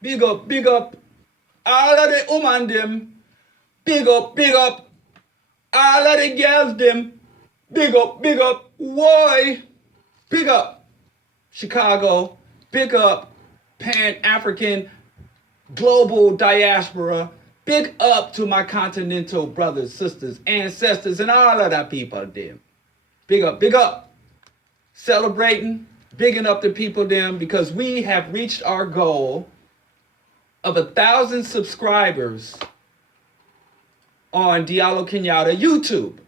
big up. All of the woman them, big up. All of the girls them, big up. Why? Big up. Chicago, big up. Pan-African global diaspora. Big up to my continental brothers, sisters, ancestors, and all of that people them. Big up. Celebrating, bigging up the people them because we have reached our goal of 1,000 subscribers on Diallo Kenyatta YouTube.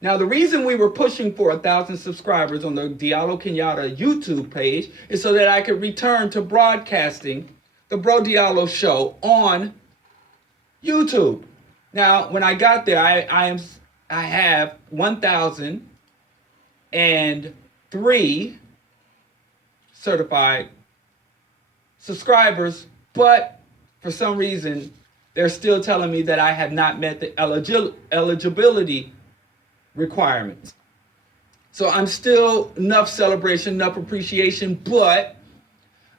Now, the reason we were pushing for 1,000 subscribers on the Diallo Kenyatta YouTube page is so that I could return to broadcasting the Bro Diallo Show on YouTube. Now, when I got there, I have 1,003 certified subscribers, but for some reason, they're still telling me that I have not met the eligibility requirements. So I'm still enough celebration, enough appreciation, but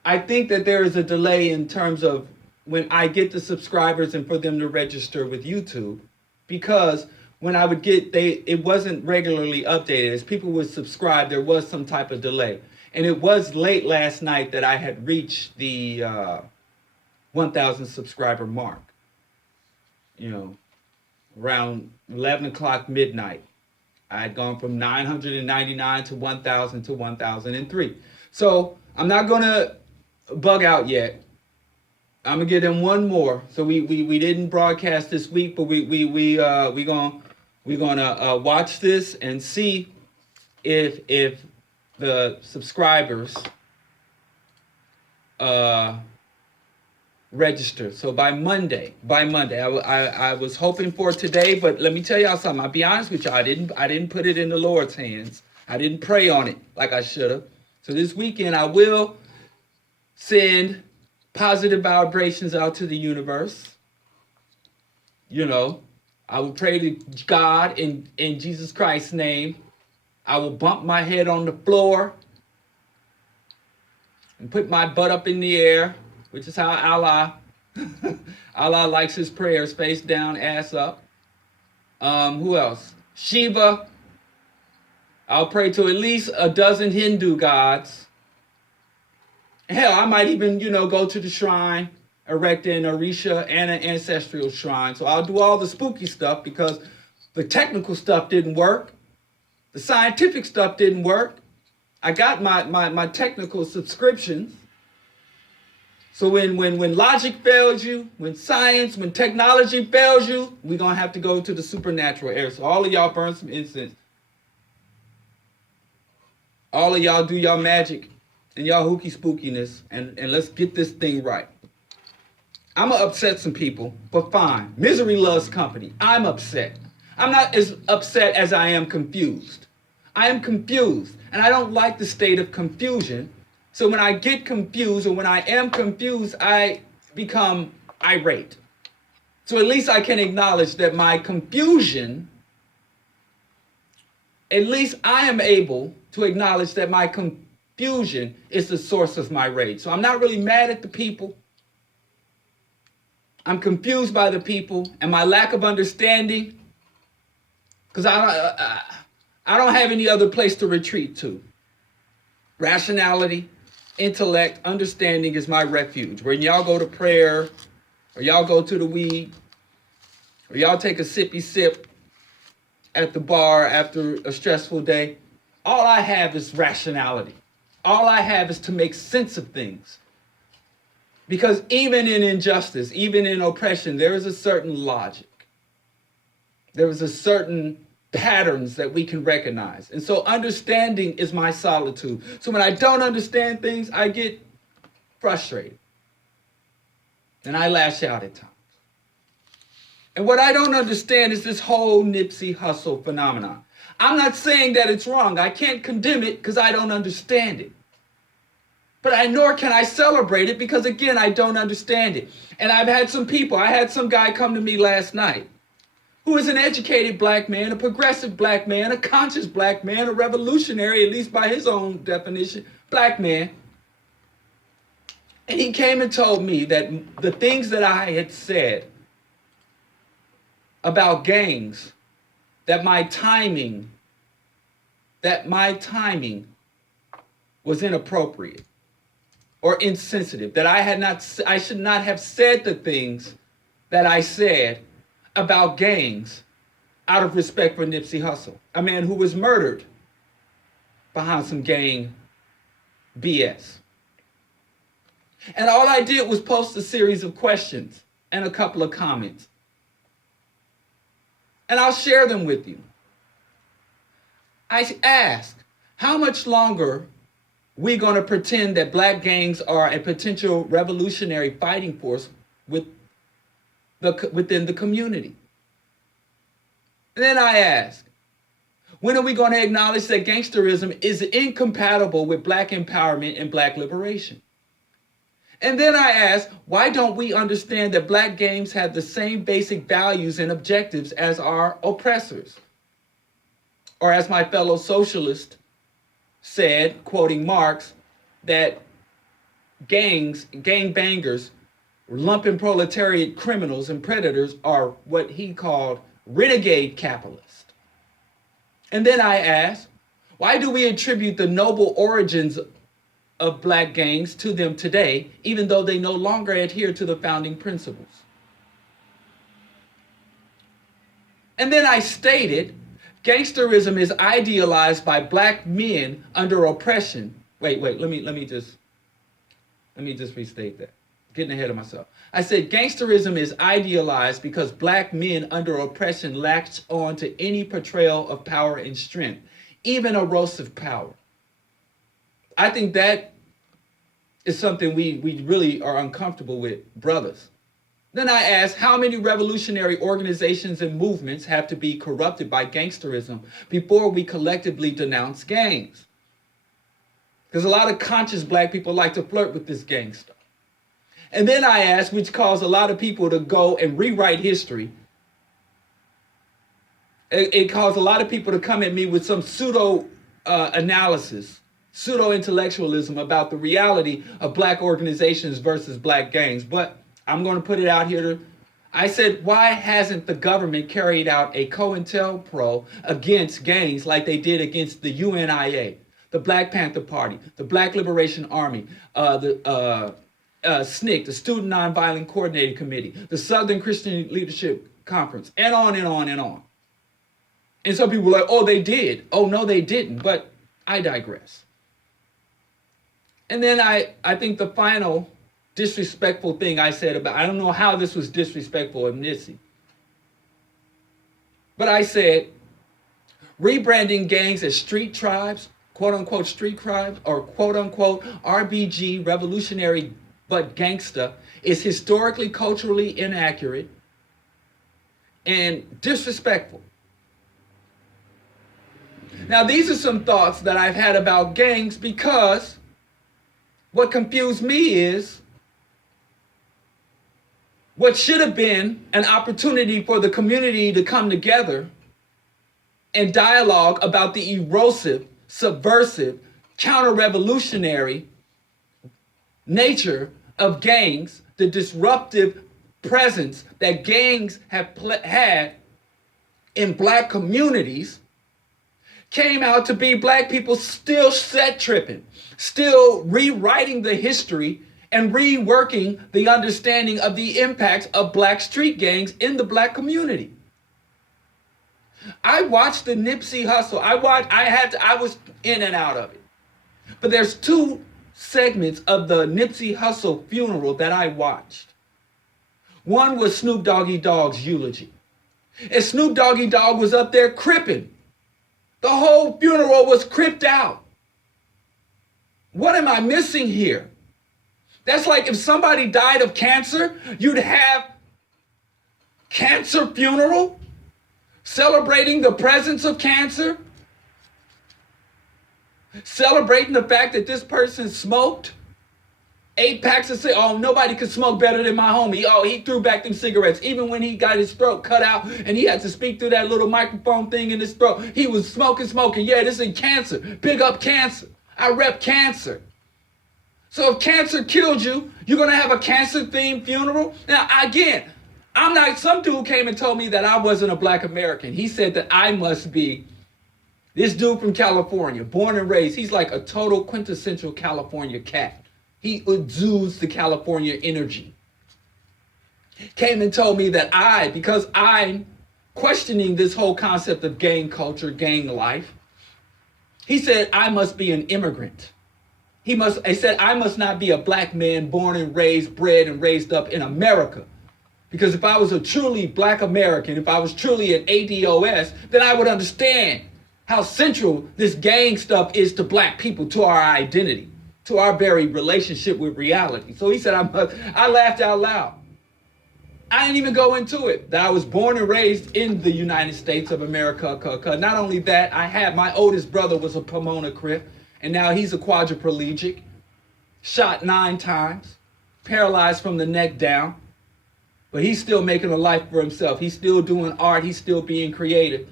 I think that there is a delay in terms of when I get the subscribers and for them to register with YouTube, because when I would get, it wasn't regularly updated. As people would subscribe, there was some type of delay. And it was late last night that I had reached the 1,000 subscriber mark. You know, around 11 o'clock midnight. I had gone from 999 to 1,000 to 1,003. So I'm not going to bug out yet. I'm gonna give them one more. So we didn't broadcast this week, but we're gonna watch this and see if the subscribers register. So by Monday, I was hoping for today, but let me tell y'all something. I'll be honest with y'all. I didn't put it in the Lord's hands. I didn't pray on it like I should have. So this weekend I will send positive vibrations out to the universe. You know, I will pray to God in Jesus Christ's name. I will bump my head on the floor and put my butt up in the air, which is how Allah Allah likes his prayers, face down, ass up. Who else? Shiva. I'll pray to at least a dozen Hindu gods. Hell, I might even, go to the shrine, erect an Orisha and an ancestral shrine. So I'll do all the spooky stuff because the technical stuff didn't work. The scientific stuff didn't work. I got my technical subscriptions. So when logic fails you, when science, when technology fails you, we're going to have to go to the supernatural area. So all of y'all burn some incense. All of y'all do y'all magic and y'all hooky spookiness, and let's get this thing right. I'm going to upset some people, but fine. Misery loves company. I'm upset. I'm not as upset as I am confused. I am confused, and I don't like the state of confusion. So when I get confused, or when I am confused, I become irate. So at least I can acknowledge that my confusion, at least I am able to acknowledge that my confusion is the source of my rage. So I'm not really mad at the people. I'm confused by the people and my lack of understanding, because I don't have any other place to retreat to. Rationality, intellect, understanding is my refuge. When y'all go to prayer, or y'all go to the weed, or y'all take a sippy sip at the bar after a stressful day, all I have is rationality. All I have is to make sense of things. Because even in injustice, even in oppression, there is a certain logic. There is a certain patterns that we can recognize. And so understanding is my solitude. So when I don't understand things, I get frustrated. And I lash out at times. And what I don't understand is this whole Nipsey Hussle phenomenon. I'm not saying that it's wrong. I can't condemn it because I don't understand it. But nor can I celebrate it because, again, I don't understand it. And I had some guy come to me last night who is an educated black man, a progressive black man, a conscious black man, a revolutionary, at least by his own definition, black man. And he came and told me that the things that I had said about gangs, that my timing was inappropriate or insensitive, that I should not have said the things that I said about gangs out of respect for Nipsey Hussle, a man who was murdered behind some gang BS. And all I did was post a series of questions and a couple of comments. And I'll share them with you. I asked, how much longer we going to pretend that black gangs are a potential revolutionary fighting force within the community? And then I asked, when are we going to acknowledge that gangsterism is incompatible with black empowerment and black liberation? And then I asked, why don't we understand that black gangs have the same basic values and objectives as our oppressors? Or as my fellow socialist said, quoting Marx, that gangbangers, lumpen proletariat criminals and predators are what he called renegade capitalists. And then I asked, why do we attribute the noble origins of black gangs to them today, even though they no longer adhere to the founding principles? And then I stated, gangsterism is idealized by black men under oppression. Wait, let me just restate that. Getting ahead of myself. I said gangsterism is idealized because black men under oppression latch on to any portrayal of power and strength, even erosive power. I think that is something we really are uncomfortable with, brothers. Then I asked, how many revolutionary organizations and movements have to be corrupted by gangsterism before we collectively denounce gangs? Because a lot of conscious black people like to flirt with this gang stuff. And then I asked, which caused a lot of people to go and rewrite history. It caused a lot of people to come at me with some analysis, pseudo-intellectualism about the reality of black organizations versus black gangs. But I'm going to put it out here. I said, why hasn't the government carried out a COINTELPRO against gangs like they did against the UNIA, the Black Panther Party, the Black Liberation Army, the SNCC, the Student Nonviolent Coordinating Committee, the Southern Christian Leadership Conference, and on and on and on. And some people are like, oh, they did. Oh, no, they didn't. But I digress. And then I think the final disrespectful thing I said about, I don't know how this was disrespectful of Nipsey, but I said, rebranding gangs as street tribes, quote unquote street tribes, or quote unquote RBG, revolutionary but gangsta, is historically, culturally inaccurate and disrespectful. Now, these are some thoughts that I've had about gangs, because what confused me is what should have been an opportunity for the community to come together and dialogue about the erosive, subversive, counter-revolutionary nature of gangs, the disruptive presence that gangs have had in black communities, came out to be black people still set tripping, still rewriting the history and reworking the understanding of the impacts of black street gangs in the black community. I watched the Nipsey Hussle. I was in and out of it. But there's two segments of the Nipsey Hussle funeral that I watched. One was Snoop Doggy Dogg's eulogy. And Snoop Doggy Dogg was up there cripping. The whole funeral was cripped out. What am I missing here? That's like if somebody died of cancer, you'd have cancer funeral, celebrating the presence of cancer, celebrating the fact that this person smoked 8 packs of cigarettes. Oh, nobody could smoke better than my homie. Oh, he threw back them cigarettes. Even when he got his throat cut out and he had to speak through that little microphone thing in his throat, he was smoking. Yeah, this is cancer. Big up cancer. I rep cancer. So if cancer killed you, you're going to have a cancer-themed funeral? Now, again, I'm not, some dude came and told me that I wasn't a black American. He said that I must be this dude from California, born and raised. He's like a total quintessential California cat. He exudes the California energy. Came and told me that because I'm questioning this whole concept of gang culture, gang life, he said I must be an immigrant. He said I must not be a black man born and raised, bred and raised up in America. Because if I was a truly black American, if I was truly an ADOS, then I would understand how central this gang stuff is to black people, to our identity, to our very relationship with reality. So he said, I laughed out loud. I didn't even go into it, that I was born and raised in the United States of America. Not only that, my oldest brother was a Pomona Crip, and now he's a quadriplegic, shot 9 times, paralyzed from the neck down, but he's still making a life for himself. He's still doing art, he's still being creative.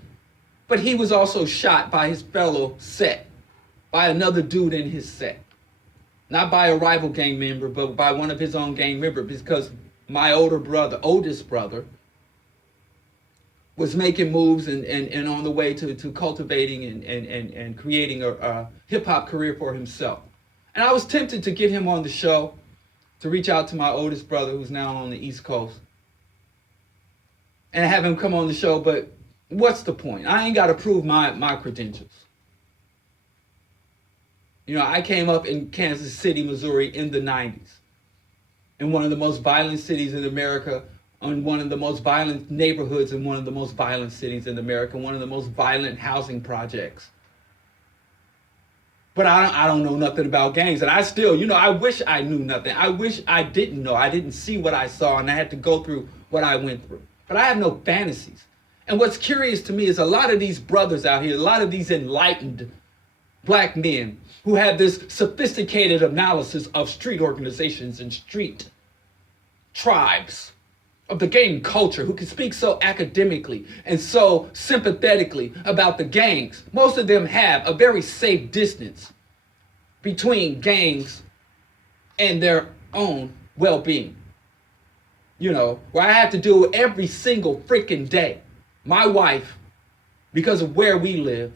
But he was also shot by his fellow set, by another dude in his set. Not by a rival gang member, but by one of his own gang members, because my oldest brother, was making moves and on the way to cultivating and creating a hip-hop career for himself. And I was tempted to get him on the show, to reach out to my oldest brother, who's now on the East Coast, and have him come on the show, but what's the point? I ain't got to prove my credentials. You know, I came up in Kansas City, Missouri in the 90s, in one of the most violent cities in America, in one of the most violent neighborhoods in one of the most violent cities in America, one of the most violent housing projects. But I don't know nothing about gangs. And I still, I wish I knew nothing. I wish I didn't know. I didn't see what I saw, and I had to go through what I went through. But I have no fantasies. And what's curious to me is a lot of these brothers out here, a lot of these enlightened black men who have this sophisticated analysis of street organizations and street tribes, of the gang culture, who can speak so academically and so sympathetically about the gangs. Most of them have a very safe distance between gangs and their own well-being. Where I have to deal with every single freaking day. My wife, because of where we live,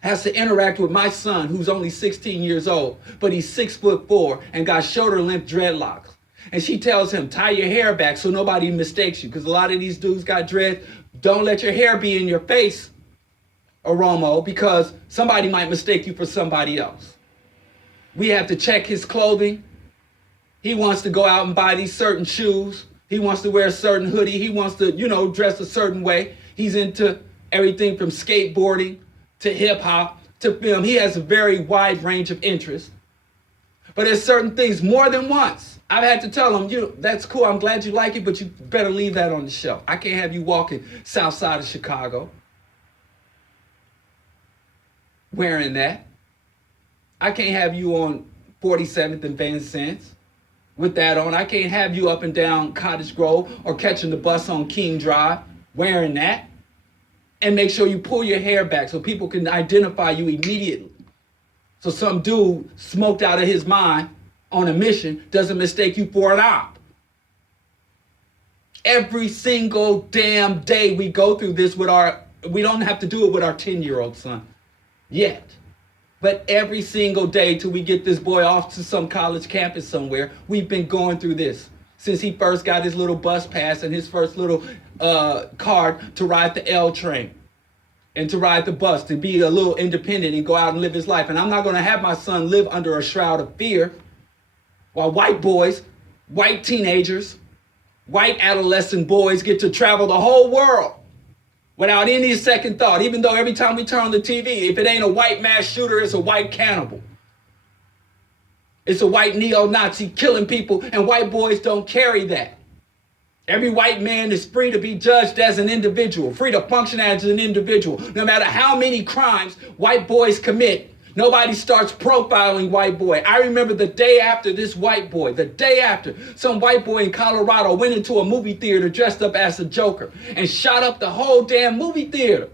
has to interact with my son, who's only 16 years old, but he's 6'4" and got shoulder-length dreadlocks. And she tells him, tie your hair back so nobody mistakes you. Because a lot of these dudes got dreads. Don't let your hair be in your face, Oromo, because somebody might mistake you for somebody else. We have to check his clothing. He wants to go out and buy these certain shoes. He wants to wear a certain hoodie. He wants to, dress a certain way. He's into everything from skateboarding to hip hop to film. He has a very wide range of interests. But there's certain things, more than once, I've had to tell him, that's cool, I'm glad you like it, but you better leave that on the shelf. I can't have you walking south side of Chicago wearing that. I can't have you on 47th and Van Cents with that on. I can't have you up and down Cottage Grove or catching the bus on King Drive wearing that. And make sure you pull your hair back so people can identify you immediately. So some dude smoked out of his mind on a mission doesn't mistake you for an op. Every single damn day we go through this we don't have to do it with our 10-year-old son yet. But every single day till we get this boy off to some college campus somewhere, we've been going through this. Since he first got his little bus pass and his first little card to ride the L train and to ride the bus, to be a little independent and go out and live his life. And I'm not going to have my son live under a shroud of fear while white boys, white teenagers, white adolescent boys get to travel the whole world without any second thought, even though every time we turn on the TV, if it ain't a white mass shooter, it's a white cannibal. It's a white neo-Nazi killing people, and white boys don't carry that. Every white man is free to be judged as an individual, free to function as an individual. No matter how many crimes white boys commit, nobody starts profiling white boy. I remember the day after this white boy, some white boy in Colorado went into a movie theater dressed up as a Joker and shot up the whole damn movie theater.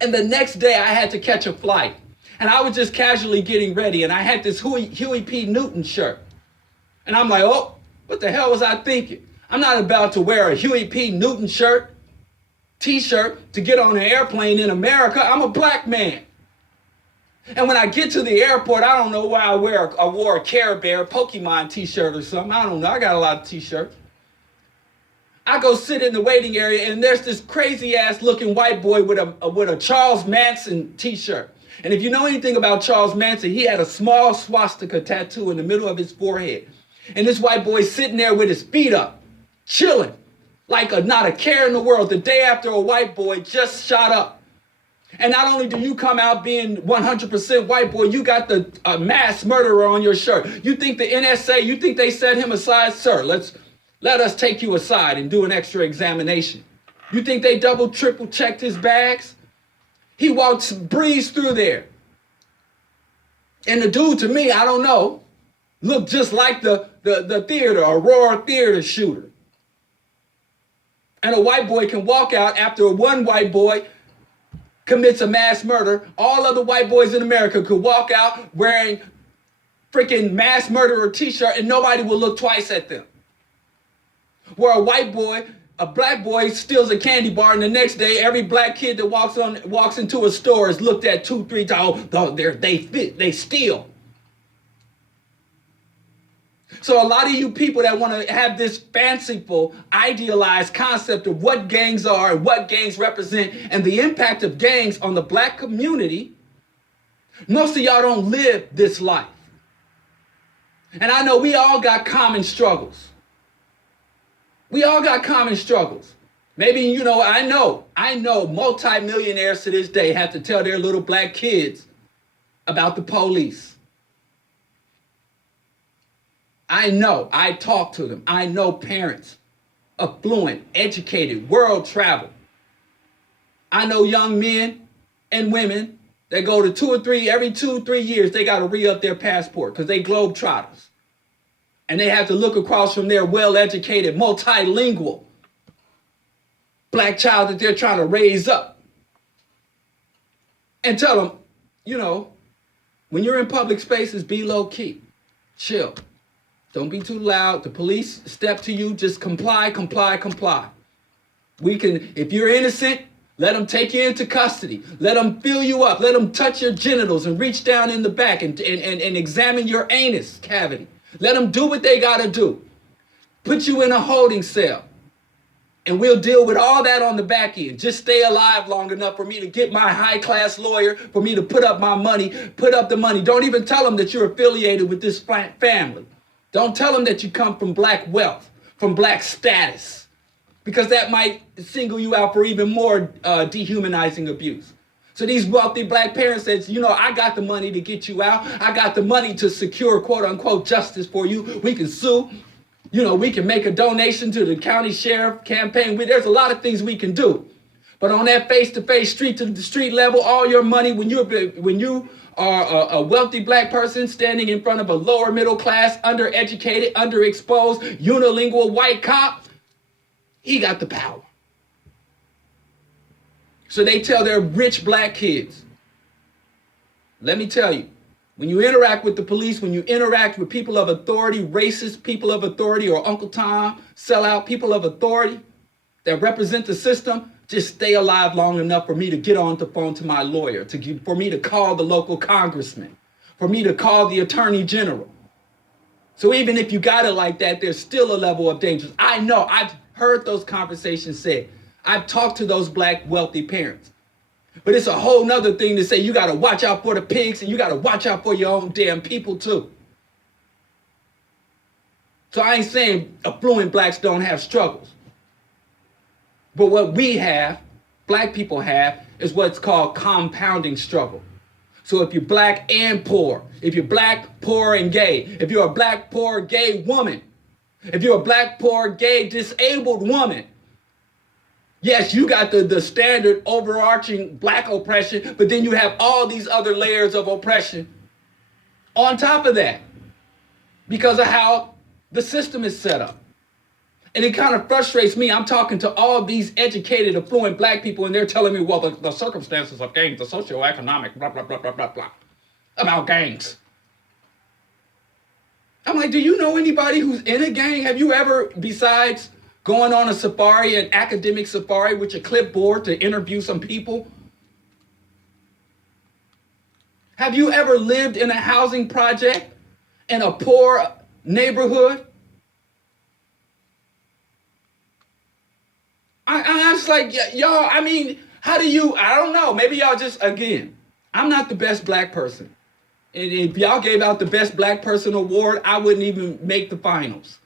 And the next day I had to catch a flight. And I was just casually getting ready, and I had this Huey P. Newton shirt. And I'm like, oh, what the hell was I thinking? I'm not about to wear a Huey P. Newton shirt, t-shirt, to get on an airplane in America. I'm a black man. And when I get to the airport, I don't know why I wore a Care Bear Pokemon t-shirt or something. I don't know. I got a lot of t-shirts. I go sit in the waiting area, and there's this crazy ass looking white boy with a Charles Manson t-shirt. And if you know anything about Charles Manson, he had a small swastika tattoo in the middle of his forehead. And this white boy's sitting there with his feet up, chilling, like not a care in the world, the day after a white boy just shot up. And not only do you come out being 100% white boy, you got the mass murderer on your shirt. You think the NSA, you think they set him aside? Sir, let us take you aside and do an extra examination. You think they double, triple checked his bags? He breezed through there. And the dude, to me, I don't know, looked just like the theater, Aurora theater shooter. And a white boy can walk out after one white boy commits a mass murder. All other white boys in America could walk out wearing freaking mass murderer t-shirt and nobody will look twice at them. Where a black boy steals a candy bar, and the next day every black kid that walks into a store is looked at 2-3 times. Oh, they steal. So a lot of you people that want to have this fanciful, idealized concept of what gangs are and what gangs represent and the impact of gangs on the black community, most of y'all don't live this life. And I know we all got common struggles. We all got common struggles. Maybe, I know multimillionaires to this day have to tell their little black kids about the police. I talk to them. I know parents, affluent, educated, world travel. I know young men and women that go to every 2-3 years, they got to re-up their passport because they globetrotters. And they have to look across from their well-educated, multilingual black child that they're trying to raise up. And tell them, when you're in public spaces, be low key, chill. Don't be too loud. The police step to you, just comply. If you're innocent, let them take you into custody. Let them fill you up. Let them touch your genitals and reach down in the back and examine your anus cavity. Let them do what they got to do. Put you in a holding cell. And we'll deal with all that on the back end. Just stay alive long enough for me to get my high-class lawyer, for me to put up the money. Don't even tell them that you're affiliated with this family. Don't tell them that you come from black wealth, from black status, because that might single you out for even more dehumanizing abuse. So these wealthy black parents says, I got the money to get you out. I got the money to secure quote unquote justice for you. We can sue. We can make a donation to the county sheriff campaign. There's a lot of things we can do. But on that face-to-face, street-to-street level, all your money, when you are a wealthy black person standing in front of a lower middle class, undereducated, underexposed, unilingual white cop, he got the power. So they tell their rich black kids, let me tell you, when you interact with the police, when you interact with people of authority, racist people of authority, or Uncle Tom, sellout people of authority that represent the system, just stay alive long enough for me to get on the phone to my lawyer, for me to call the local congressman, for me to call the attorney general. So even if you got it like that, there's still a level of danger. I know, I've heard those conversations said. I've talked to those black wealthy parents. But it's a whole nother thing to say you got to watch out for the pigs and you got to watch out for your own damn people too. So I ain't saying affluent blacks don't have struggles. But what we have, black people have, is what's called compounding struggle. So if you're black and poor, if you're black, poor, and gay, if you're a black, poor, gay woman, if you're a black, poor, gay, disabled woman, yes, you got the standard overarching black oppression, but then you have all these other layers of oppression on top of that because of how the system is set up. And it kind of frustrates me. I'm talking to all these educated, affluent black people, and they're telling me, well, the circumstances of gangs, the socioeconomic, blah, blah, blah, blah, blah, blah. about gangs. I'm like, do you know anybody who's in a gang? Have you ever, besides going on a safari, an academic safari with your clipboard to interview some people, have you ever lived in a housing project in a poor neighborhood? I'm just like, y'all, I mean, how do you, I don't know. Maybe y'all just, again, I'm not the best black person. And if y'all gave out the best black person award, I wouldn't even make the finals.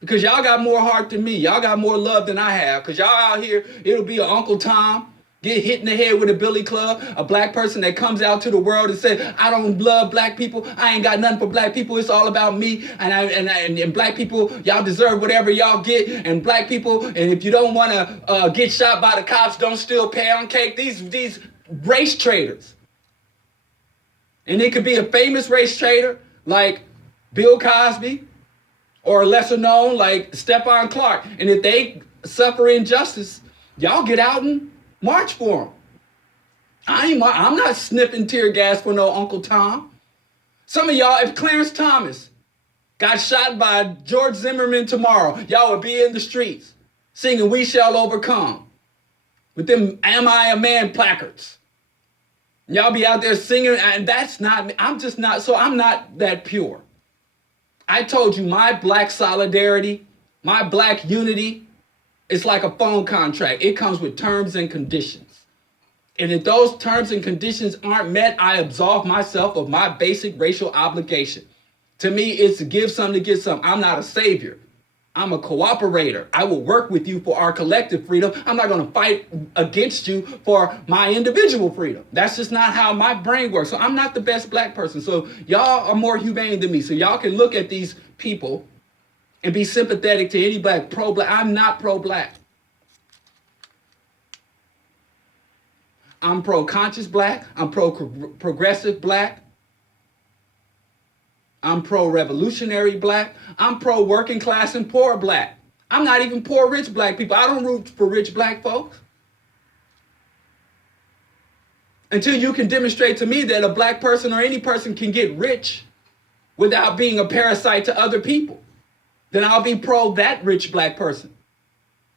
Because y'all got more heart than me. Y'all got more love than I have. Because y'all out here, it'll be an Uncle Tom, get hit in the head with a billy club, a black person that comes out to the world and says, I don't love black people. I ain't got nothing for black people. It's all about me. And black people, y'all deserve whatever y'all get. And black people, and if you don't want to get shot by the cops, don't steal pound cake. These race traders. And it could be a famous race trader like Bill Cosby, or lesser known like Stephon Clark. And if they suffer injustice, y'all get out and march for them. I'm not sniffing tear gas for no Uncle Tom. Some of y'all, if Clarence Thomas got shot by George Zimmerman tomorrow, y'all would be in the streets singing We Shall Overcome with them Am I a Man placards. Y'all be out there singing, and that's not me. I'm not that pure. I told you my black solidarity, my black unity is like a phone contract. It comes with terms and conditions. And if those terms and conditions aren't met, I absolve myself of my basic racial obligation. To me, it's to give some to get some. I'm not a savior. I'm a cooperator. I will work with you for our collective freedom. I'm not going to fight against you for my individual freedom. That's just not how my brain works. So I'm not the best black person. So y'all are more humane than me. So y'all can look at these people and be sympathetic to any black, pro-black. I'm not pro-black. I'm pro-conscious black. I'm pro-progressive black. I'm pro-revolutionary black. I'm pro-working class and poor black. I'm not even poor rich black people. I don't root for rich black folks. Until you can demonstrate to me that a black person or any person can get rich without being a parasite to other people, then I'll be pro that rich black person.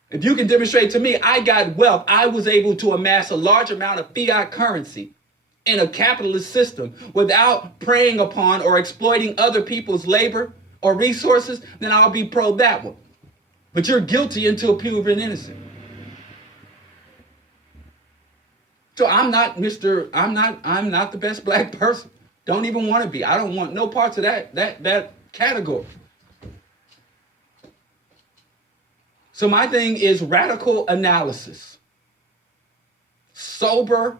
If you can demonstrate to me I got wealth, I was able to amass a large amount of fiat currency in a capitalist system without preying upon or exploiting other people's labor or resources, then I'll be pro that one. But you're guilty until proven innocent. So I'm not the best black person. Don't even want to be. I don't want no parts of that category. So my thing is radical analysis. Sober,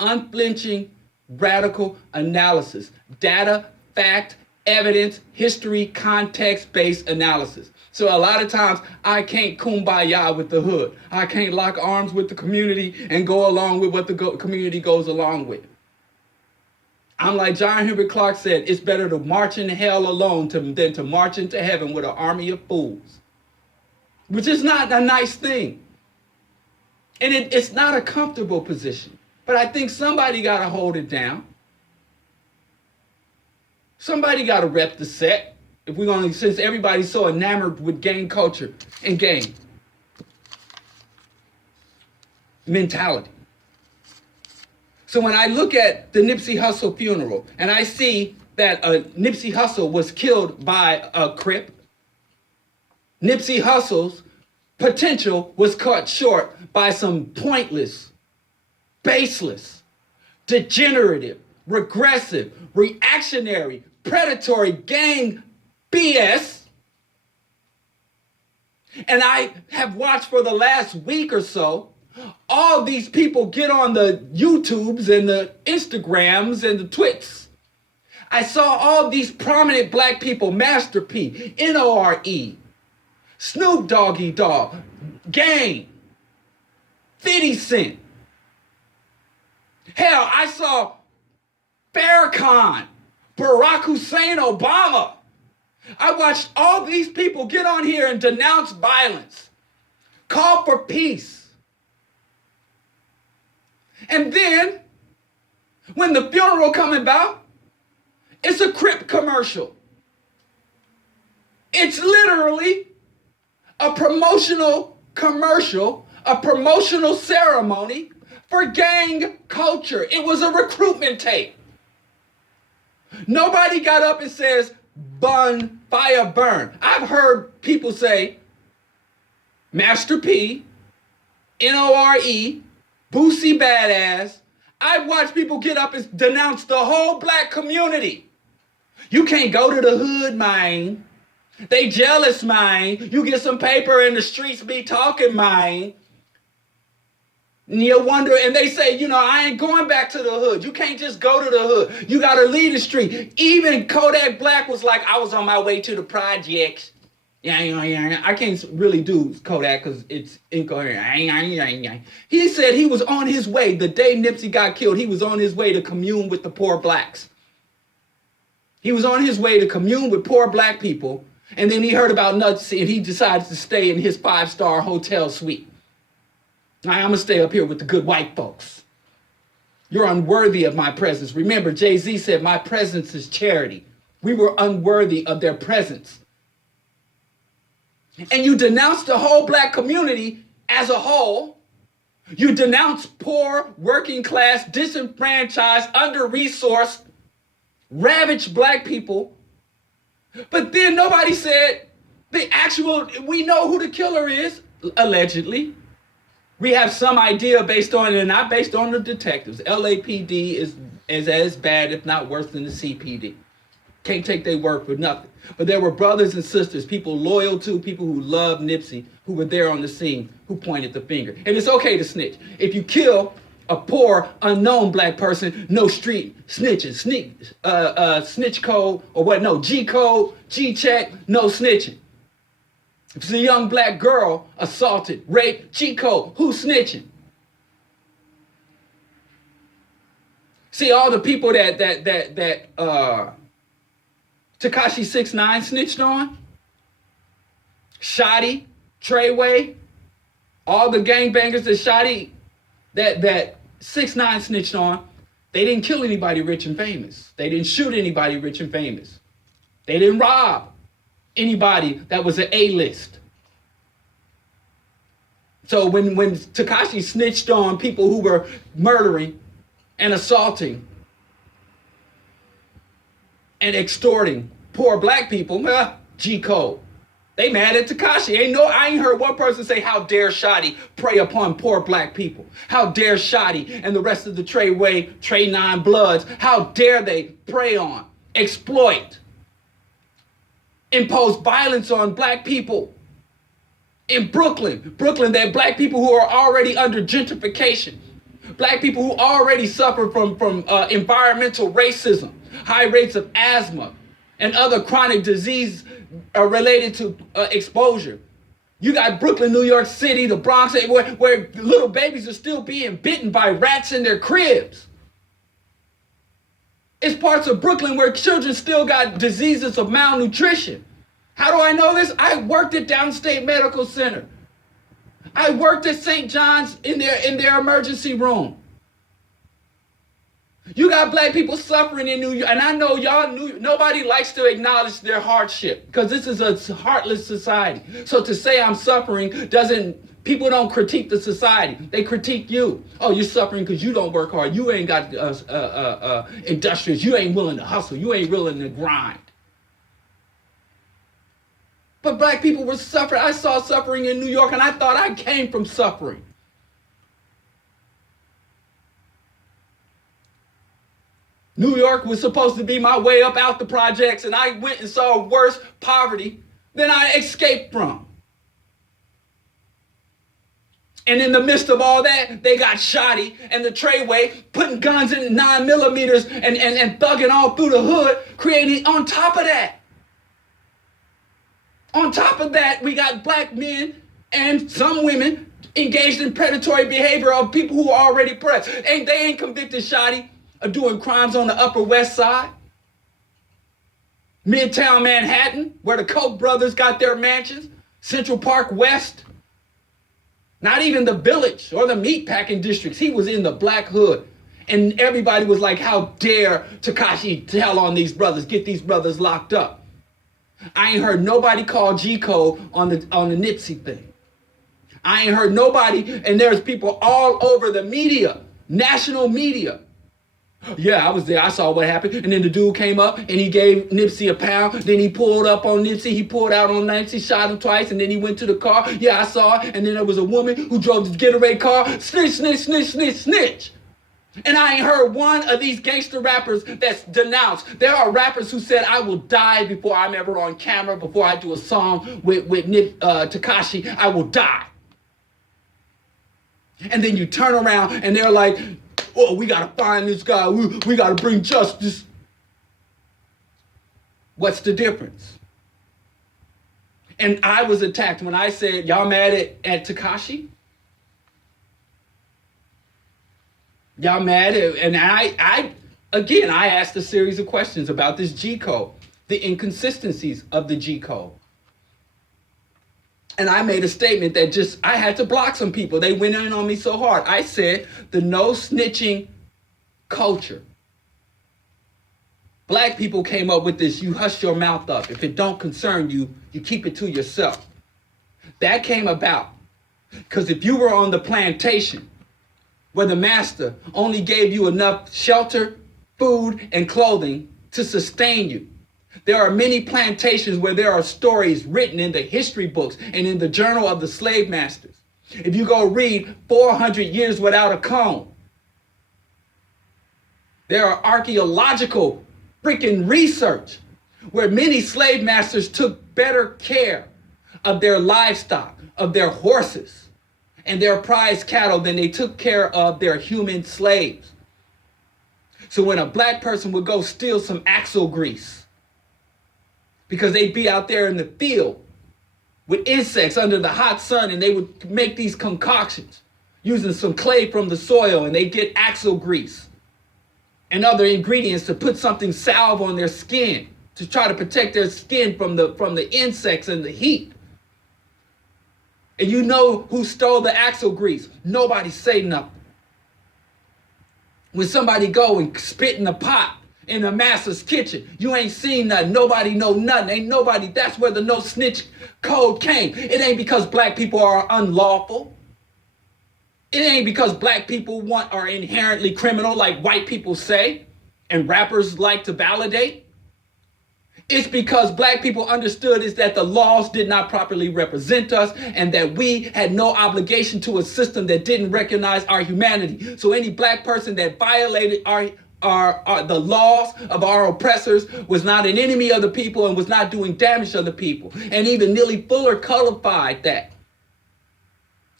unflinching, radical analysis. Data, fact, evidence, history, context-based analysis. So a lot of times I can't kumbaya with the hood. I can't lock arms with the community and go along with what the community goes along with. I'm like John Henry Clark said, it's better to march in hell alone than to march into heaven with an army of fools. Which is not a nice thing. And it's not a comfortable position. But I think somebody got to hold it down. Somebody got to rep the set. If we're going to, since everybody's so enamored with gang culture and gang mentality. So when I look at the Nipsey Hussle funeral and I see that Nipsey Hussle was killed by a Crip, Nipsey Hussle's potential was cut short by some pointless, baseless, degenerative, regressive, reactionary, predatory gang BS. And I have watched for the last week or so, all these people get on the YouTubes and the Instagrams and the Twits. I saw all these prominent black people, Master P, N-O-R-E, Snoop Doggy Dogg, Game, 50 Cent. Hell, I saw Farrakhan, Barack Hussein Obama. I watched all these people get on here and denounce violence, call for peace. And then, when the funeral come about, It's a Crip commercial. It's literally a promotional commercial, a promotional ceremony for gang culture. It was a recruitment tape. Nobody got up and says, bun, fire, burn. I've heard people say, Master P, N-O-R-E, Boosie Badass. I've watched people get up and denounce the whole black community. You can't go to the hood, man. They jealous, man. You get some paper in the streets, be talking, man. And you wonder, and they say, you know, I ain't going back to the hood. You can't just go to the hood. You got to leave the street. Even Kodak Black was like, I was on my way to the projects. Yeah. I can't really do Kodak because it's incoherent. He said he was on his way. The day Nipsey got killed, he was on his way to commune with the poor blacks. He was on his way to commune with poor black people. And then he heard about Nipsey and he decided to stay in his 5-star hotel suite. I'm going to stay up here with the good white folks. You're unworthy of my presence. Remember, Jay-Z said, my presence is charity. We were unworthy of their presence. And you denounce the whole black community as a whole. You denounce poor, working class, disenfranchised, under-resourced, ravaged black people. But then nobody said we know who the killer is, allegedly. We have some idea based on, and not based on the detectives. LAPD is as bad, if not worse than the CPD. Can't take their word for nothing. But there were brothers and sisters, people loyal to, people who loved Nipsey, who were there on the scene, who pointed the finger. And it's okay to snitch. If you kill a poor, unknown black person, no street snitching. Snitch code, or what, no, G code, G check, no snitching. If it's a young black girl assaulted, raped, G code, who's snitching? See, all the people that Tekashi 6ix9ine snitched on, Shotty, Treyway, all the gangbangers that Shotty, that 6ix9ine snitched on, they didn't kill anybody rich and famous. They didn't shoot anybody rich and famous. They didn't rob anybody that was an A-list. So when Tekashi snitched on people who were murdering and assaulting and extorting poor black people, G code. They mad at Tekashi. I ain't heard one person say, how dare Shotty prey upon poor black people? How dare Shotty and the rest of the Treyway, Trey 9 Bloods, how dare they prey on, exploit, impose violence on black people in Brooklyn, that black people who are already under gentrification, black people who already suffer from environmental racism, high rates of asthma and other chronic disease related to exposure. You got Brooklyn, New York City, the Bronx, where little babies are still being bitten by rats in their cribs. It's parts of Brooklyn where children still got diseases of malnutrition. How do I know this? I worked at Downstate Medical Center. I worked at St. John's in their emergency room. You got black people suffering in New York, and I know nobody likes to acknowledge their hardship because this is a heartless society. So to say I'm suffering people don't critique the society. They critique you. Oh, you're suffering because you don't work hard. You ain't got industrious. You ain't willing to hustle. You ain't willing to grind. But black people were suffering. I saw suffering in New York, and I thought I came from suffering. New York was supposed to be my way up out the projects, and I went and saw worse poverty than I escaped from. And in the midst of all that, they got Shotty and the Treyway putting guns in 9mm and thugging all through the hood, creating on top of that. On top of that, we got black men and some women engaged in predatory behavior of people who are already pressed. They ain't convicted Shotty of doing crimes on the Upper West Side, Midtown Manhattan, where the Koch brothers got their mansions, Central Park West, not even the Village or the meatpacking districts. He was in the black hood. And everybody was like, how dare Tekashi tell on these brothers, get these brothers locked up. I ain't heard nobody call G Code on the Nipsey thing. I ain't heard nobody, and there's people all over the media, national media. Yeah, I was there. I saw what happened. And then the dude came up and he gave Nipsey a pound. Then he pulled up on Nipsey. He pulled out on Nipsey, shot him twice, and then he went to the car. Yeah, I saw it. And then there was a woman who drove the getaway car. Snitch, snitch, snitch, snitch, snitch. And I ain't heard one of these gangster rappers that's denounced. There are rappers who said, I will die before I'm ever on camera, before I do a song with Tekashi. I will die. And then you turn around and they're like, oh, we got to find this guy. We got to bring justice. What's the difference? And I was attacked when I said, y'all mad at Tekashi? Y'all mad? And I asked a series of questions about this G code, the inconsistencies of the G code. And I made a statement that I had to block some people. They went in on me so hard. I said the no snitching culture. Black people came up with this, you hush your mouth up. If it don't concern you, you keep it to yourself. That came about because if you were on the plantation where the master only gave you enough shelter, food, and clothing to sustain you, there are many plantations where there are stories written in the history books and in the journal of the slave masters. If you go read 400 Years Without a Comb, there are archaeological freaking research where many slave masters took better care of their livestock, of their horses, and their prize cattle than they took care of their human slaves. So when a black person would go steal some axle grease, because they'd be out there in the field with insects under the hot sun, and they would make these concoctions using some clay from the soil, and they'd get axle grease and other ingredients to put something salve on their skin to try to protect their skin from the insects and the heat. And you know who stole the axle grease? Nobody say nothing. When somebody go and spit in the pot in the master's kitchen, you ain't seen nothing. Nobody know nothing. Ain't nobody. That's where the no snitch code came. It ain't because black people are unlawful. It ain't because black people are inherently criminal like white people say and rappers like to validate. It's because black people understood is that the laws did not properly represent us and that we had no obligation to a system that didn't recognize our humanity. So any black person that violated the laws of our oppressors was not an enemy of the people and was not doing damage to the people. And even Neely Fuller codified that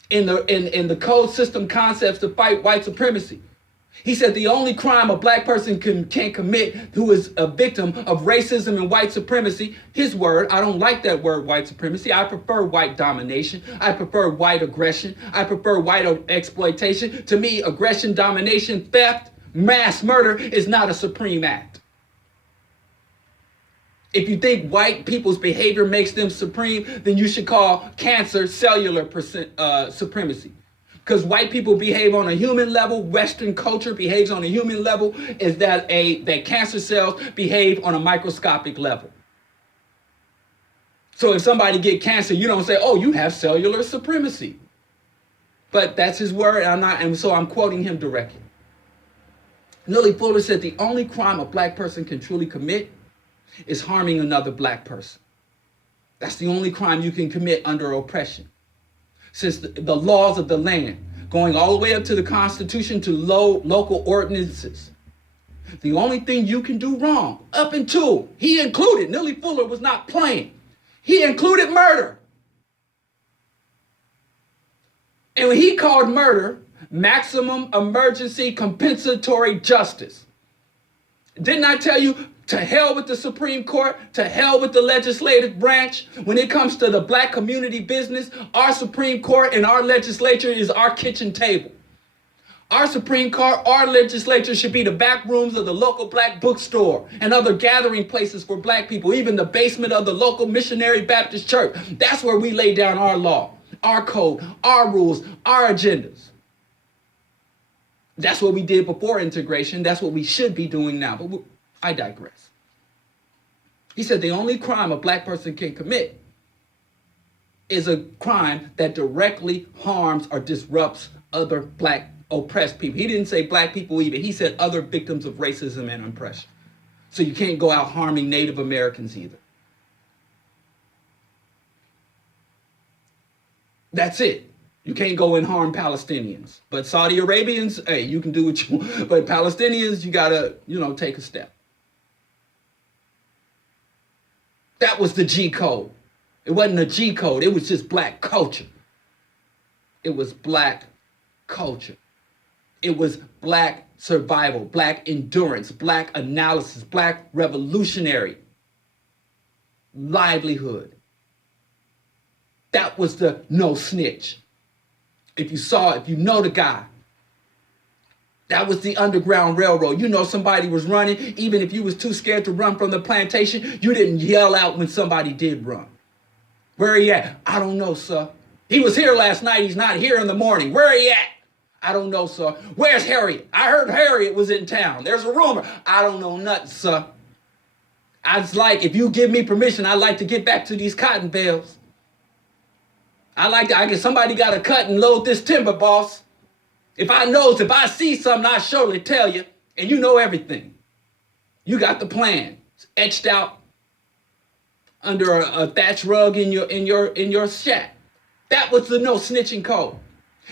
in the code system concepts to fight white supremacy. He said the only crime a black person can commit who is a victim of racism and white supremacy, his word, I don't like that word white supremacy. I prefer white domination. I prefer white aggression. I prefer white exploitation. To me, aggression, domination, theft, mass murder is not a supreme act. If you think white people's behavior makes them supreme, then you should call cancer cellular supremacy. Because white people behave on a human level, Western culture behaves on a human level, is that cancer cells behave on a microscopic level. So if somebody get cancer, you don't say, oh, you have cellular supremacy. But that's his word, and so I'm quoting him directly. Neely Fuller said the only crime a black person can truly commit is harming another black person. That's the only crime you can commit under oppression. Since the laws of the land, going all the way up to the Constitution to local ordinances, the only thing you can do wrong, up until he included, Neely Fuller was not playing, he included murder. And when he called murder maximum emergency compensatory justice. Didn't I tell you, to hell with the Supreme Court, to hell with the legislative branch? When it comes to the black community business, our Supreme Court and our legislature is our kitchen table. Our Supreme Court, our legislature should be the back rooms of the local black bookstore and other gathering places for black people, even the basement of the local missionary Baptist church. That's where we lay down our law, our code, our rules, our agendas. That's what we did before integration. That's what we should be doing now. But I digress. He said the only crime a black person can commit is a crime that directly harms or disrupts other black oppressed people. He didn't say black people either. He said other victims of racism and oppression. So you can't go out harming Native Americans either. That's it. You can't go and harm Palestinians. But Saudi Arabians, hey, you can do what you want. But Palestinians, you gotta, take a step. That was the G code. It wasn't a G code. It was just black culture. It was black culture. It was black survival, black endurance, black analysis, black revolutionary livelihood. That was the no snitch. If you saw it, if you know the guy, that was the Underground Railroad. You know somebody was running, even if you was too scared to run from the plantation, you didn't yell out when somebody did run. Where he at? I don't know, sir. He was here last night. He's not here in the morning. Where he at? I don't know, sir. Where's Harriet? I heard Harriet was in town. There's a rumor. I don't know nothing, sir. If you give me permission, I'd like to get back to these cotton bales. I guess somebody got to cut and load this timber, boss. If I see something, I'll surely tell you. And you know everything. You got the plan. It's etched out under a thatch rug in your shack. That was the no snitching code.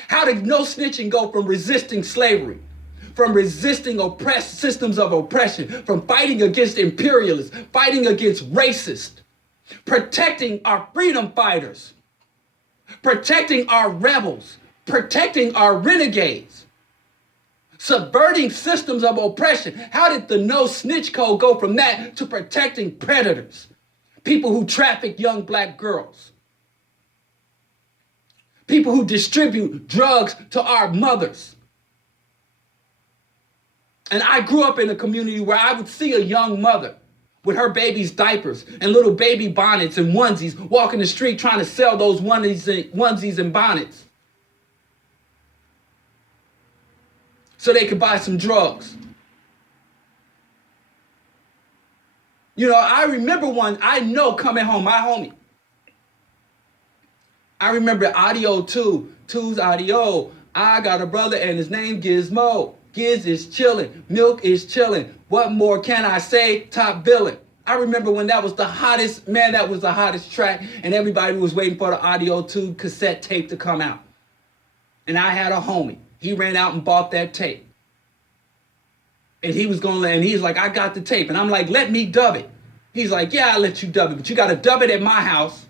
How did no snitching go from resisting slavery, from resisting oppressed systems of oppression, from fighting against imperialists, fighting against racists, protecting our freedom fighters, protecting our rebels, protecting our renegades, subverting systems of oppression? How did the no snitch code go from that to protecting predators, people who traffic young black girls, people who distribute drugs to our mothers? And I grew up in a community where I would see a young mother with her baby's diapers and little baby bonnets and onesies walking the street trying to sell those onesies and bonnets so they could buy some drugs. I remember coming home, my homie. I remember audio 2's audio. I got a brother and his name Gizmo. Giz is chilling. Milk is chilling. What more can I say? Top billing. I remember when that was the hottest track, and everybody was waiting for the audio 2 cassette tape to come out. And I had a homie. He ran out and bought that tape. And he's like, I got the tape. And I'm like, let me dub it. He's like, yeah, I'll let you dub it, but you got to dub it at my house.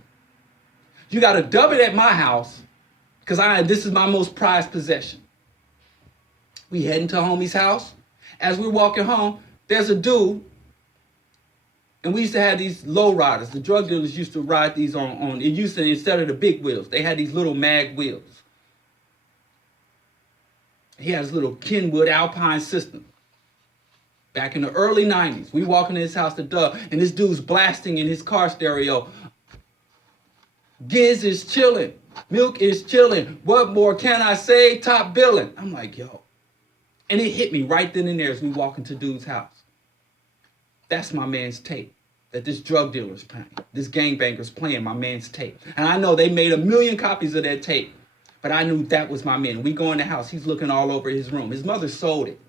You got to dub it at my house, because this is my most prized possession. We heading to homie's house. As we're walking home, there's a dude, and we used to have these low riders. The drug dealers used to ride these instead of the big wheels, they had these little mag wheels. He has a little Kenwood Alpine system. Back in the early 90s, we walking in his house to dub, and this dude's blasting in his car stereo, Giz is chilling. Milk is chilling. What more can I say? Top billing. I'm like, yo. And it hit me right then and there as we walk into dude's house. That's my man's tape that this drug dealer's playing. This gangbanger's playing my man's tape. And I know they made 1 million copies of that tape, but I knew that was my man. We go in the house. He's looking all over his room. His mother sold it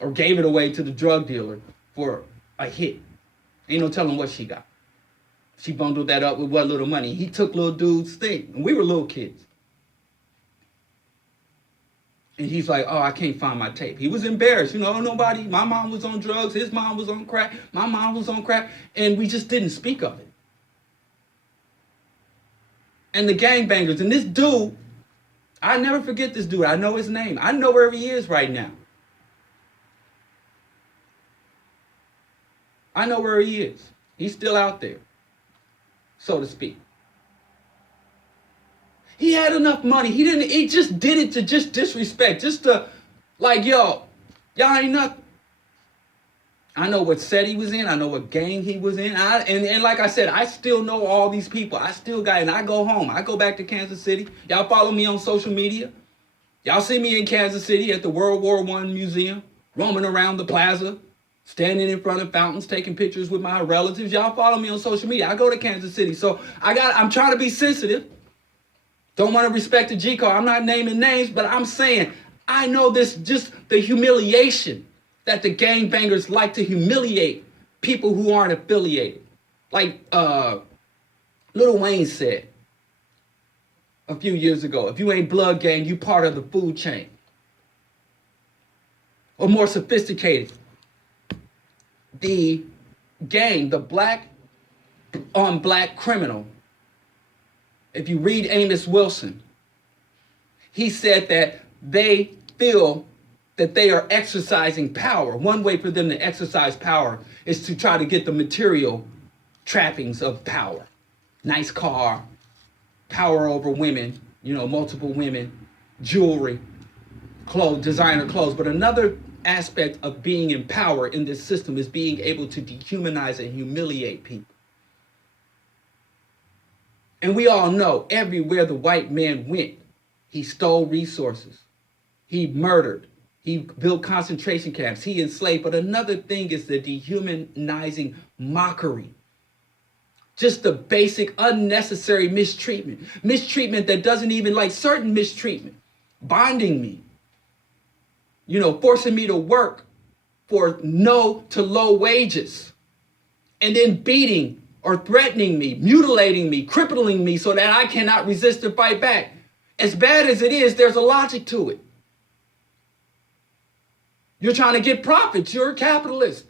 or gave it away to the drug dealer for a hit. Ain't no telling what she got. She bundled that up with what little money. He took little dude's thing, and we were little kids. And he's like, oh, I can't find my tape. He was embarrassed. Nobody, my mom was on drugs. His mom was on crack. My mom was on crack. And we just didn't speak of it. And the gangbangers, and this dude, I never forget this dude. I know his name. I know where he is right now. I know where he is. He's still out there, so to speak. He had enough money. He just did it to just disrespect, just to yo, y'all ain't nothing. I know what set he was in. I know what gang he was in. And like I said, I still know all these people. I still got, and I go home. I go back to Kansas City. Y'all follow me on social media. Y'all see me in Kansas City at the World War I Museum, roaming around the plaza, standing in front of fountains, taking pictures with my relatives. Y'all follow me on social media. I go to Kansas City, so I'm trying to be sensitive. Don't want to respect the G card. I'm not naming names, but I'm saying I know this, just the humiliation that the gangbangers like to humiliate people who aren't affiliated. Like Lil Wayne said a few years ago, if you ain't blood gang, you part of the food chain. Or more sophisticated, the gang, the black on black criminal, if you read Amos Wilson, he said that they feel that they are exercising power. One way for them to exercise power is to try to get the material trappings of power. Nice car, power over women, multiple women, jewelry, clothes, designer clothes. But another aspect of being in power in this system is being able to dehumanize and humiliate people. And we all know everywhere the white man went, he stole resources. He murdered. He built concentration camps. He enslaved. But another thing is the dehumanizing mockery. Just the basic unnecessary mistreatment. Mistreatment that doesn't even, like certain mistreatment. Bonding me. Forcing me to work for no to low wages. And then beating or threatening me, mutilating me, crippling me so that I cannot resist and fight back. As bad as it is, there's a logic to it. You're trying to get profits. You're a capitalist.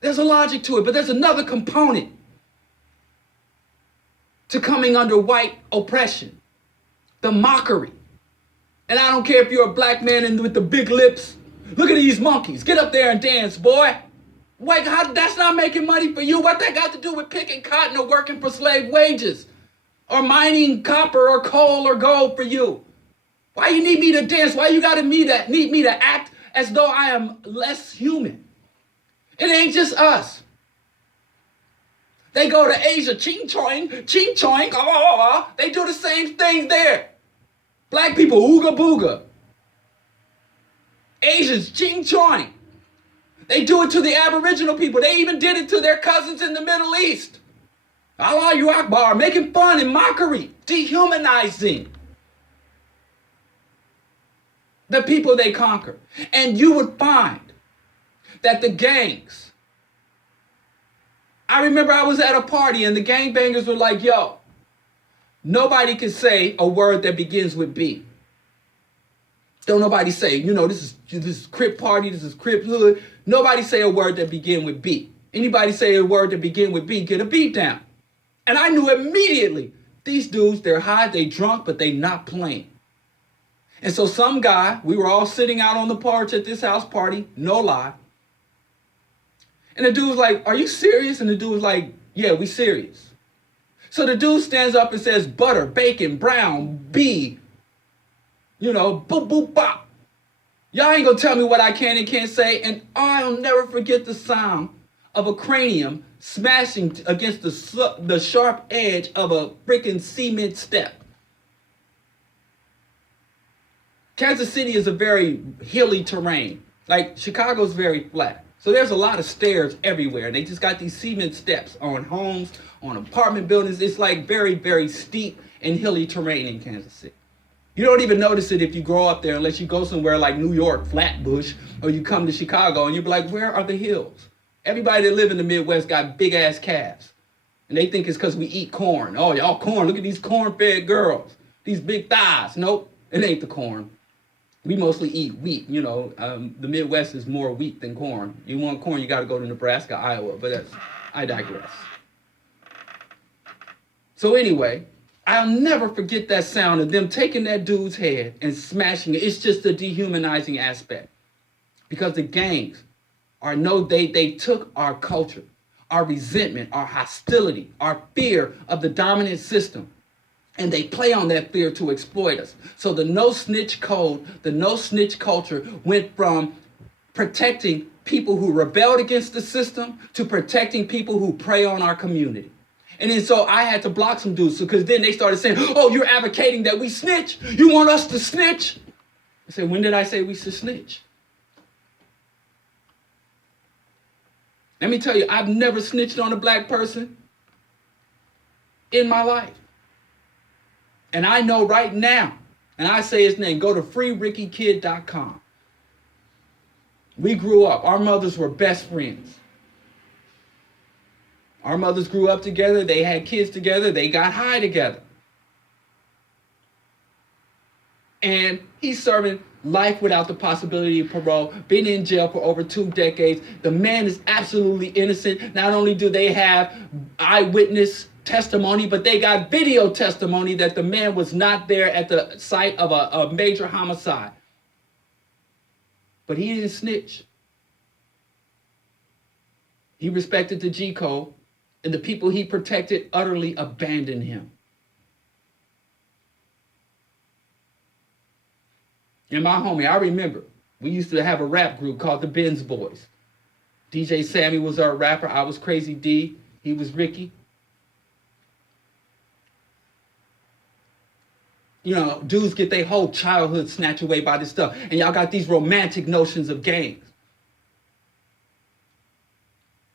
There's a logic to it, but there's another component to coming under white oppression. The mockery. And I don't care if you're a black man with the big lips. Look at these monkeys. Get up there and dance, boy. Wait, that's not making money for you. What that got to do with picking cotton or working for slave wages? Or mining copper or coal or gold for you? Why you need me to dance? Why you gotta need me to act as though I am less human? It ain't just us. They go to Asia, ching choing, they do the same thing there. Black people, ooga booga. Asians, ching choing. They do it to the Aboriginal people. They even did it to their cousins in the Middle East. Allahu Akbar, making fun and mockery, dehumanizing the people they conquer. And you would find that the gangs, I remember I was at a party and the gangbangers were like, yo, nobody can say a word that begins with B. Don't nobody say, this is Crip party, this is Crip hood. Nobody say a word that begin with B. Anybody say a word that begin with B, get a beat down. And I knew immediately, these dudes, they're high, they drunk, but they not playing. And so some guy, we were all sitting out on the porch at this house party, no lie. And the dude was like, are you serious? And the dude was like, yeah, we serious. So the dude stands up and says, butter, bacon, brown, B, boop, boop, bop. Y'all ain't gonna tell me what I can and can't say. And I'll never forget the sound of a cranium smashing against the sharp edge of a freaking cement step. Kansas City is a very hilly terrain. Like Chicago's very flat. So there's a lot of stairs everywhere. They just got these cement steps on homes, on apartment buildings. It's like very, very steep and hilly terrain in Kansas City. You don't even notice it if you grow up there unless you go somewhere like New York, Flatbush, or you come to Chicago and you be like, where are the hills? Everybody that live in the Midwest got big ass calves. And they think it's because we eat corn. Oh, y'all corn. Look at these corn-fed girls. These big thighs. Nope, it ain't the corn. We mostly eat wheat. The Midwest is more wheat than corn. You want corn, you got to go to Nebraska, Iowa. But I digress. So anyway, I'll never forget that sound of them taking that dude's head and smashing it. It's just a dehumanizing aspect. Because the gangs they took our culture, our resentment, our hostility, our fear of the dominant system, and they play on that fear to exploit us. So the no snitch code, the no snitch culture went from protecting people who rebelled against the system to protecting people who prey on our community. And then so I had to block some dudes because then they started saying, oh, you're advocating that we snitch. You want us to snitch? I said, when did I say we should snitch? Let me tell you, I've never snitched on a black person in my life. And I know right now, and I say his name, go to freerickykid.com. We grew up. Our mothers were best friends. Our mothers grew up together. They had kids together. They got high together. And he's serving life without the possibility of parole, been in jail for over 2 decades. The man is absolutely innocent. Not only do they have eyewitness testimony, but they got video testimony that the man was not there at the site of a major homicide. But he didn't snitch. He respected the G code, and the people he protected utterly abandoned him. And my homie, I remember, we used to have a rap group called the Benz Boys. DJ Sammy was our rapper. I was Crazy D. He was Ricky. You know, dudes get their whole childhood snatched away by this stuff. And y'all got these romantic notions of gangs.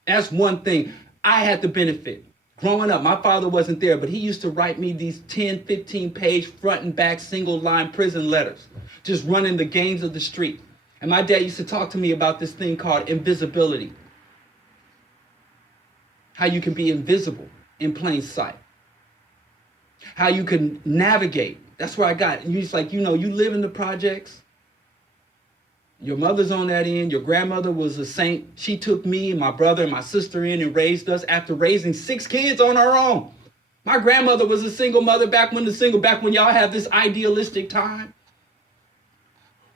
That's one thing I had the benefit. Growing up, my father wasn't there, but he used to write me these 10, 15-page front and back single-line prison letters, just running the gangs of the street. And my dad used to talk to me about this thing called invisibility. How you can be invisible in plain sight. How you can navigate. That's where I got it. And he's like, you know, you live in the projects. Your mother's on that end. Your grandmother was a saint. She took me and my brother and my sister in and raised us after raising 6 kids on her own. My grandmother was a single mother back when y'all had this idealistic time.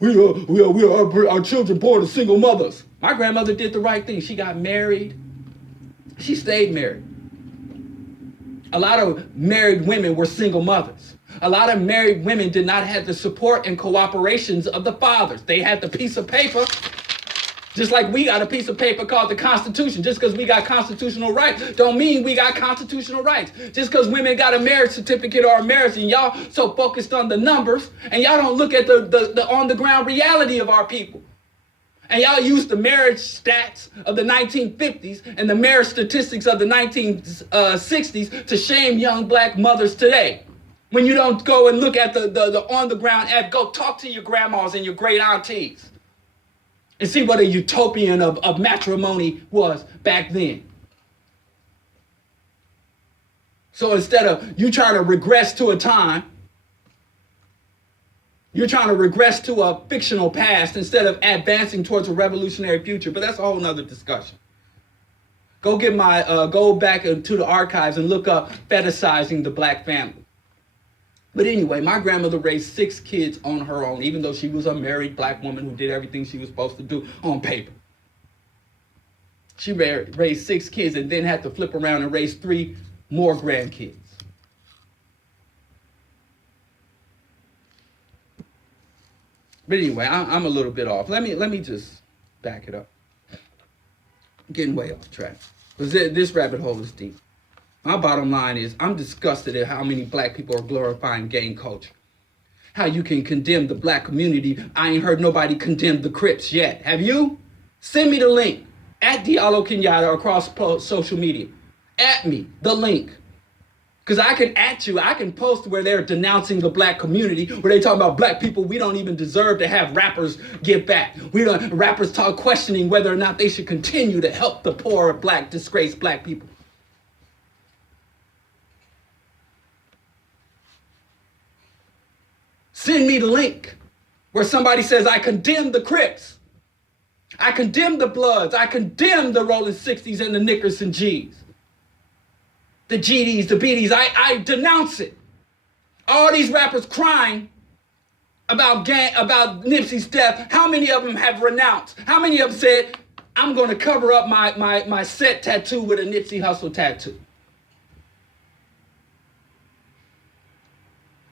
Our children born to single mothers. My grandmother did the right thing. She got married. She stayed married. A lot of married women were single mothers. A lot of married women did not have the support and cooperations of the fathers. They had the piece of paper, just like we got a piece of paper called the Constitution. Just because we got constitutional rights don't mean we got constitutional rights. Just because women got a marriage certificate or a marriage and y'all so focused on the numbers and y'all don't look at the on-the-ground reality of our people. And y'all use the marriage stats of the 1950s and the marriage statistics of the 1960s to shame young black mothers today. When you don't go and look at the on-the-ground app, go talk to your grandmas and your great aunties and see what a utopian of matrimony was back then. So instead of you trying to regress to a time, you're trying to regress to a fictional past instead of advancing towards a revolutionary future. But that's a whole nother discussion. Go back into the archives and look up fetishizing the black family. But anyway, my grandmother raised 6 kids on her own, even though she was a married black woman who did everything she was supposed to do on paper. She raised 6 kids and then had to flip around and raise 3 more grandkids. But anyway, I'm a little bit off. Let me just back it up. I'm getting way off track. Because this rabbit hole is deep. My bottom line is I'm disgusted at how many black people are glorifying gang culture. How you can condemn the black community. I ain't heard nobody condemn the Crips yet. Have you? Send me the link. At Diallo Kenyatta across social media. At me, the link. Because I can post where they're denouncing the black community, where they talk about black people. We don't even deserve to have rappers give back. Rappers talk questioning whether or not they should continue to help the poor, black, disgraced black people. Send me the link where somebody says, I condemn the Crips. I condemn the Bloods. I condemn the Rolling 60s and the Nickerson Gs. The GDs, the BDs. I denounce it. All these rappers crying about Nipsey's death. How many of them have renounced? How many of them said, I'm going to cover up my set tattoo with a Nipsey Hussle tattoo?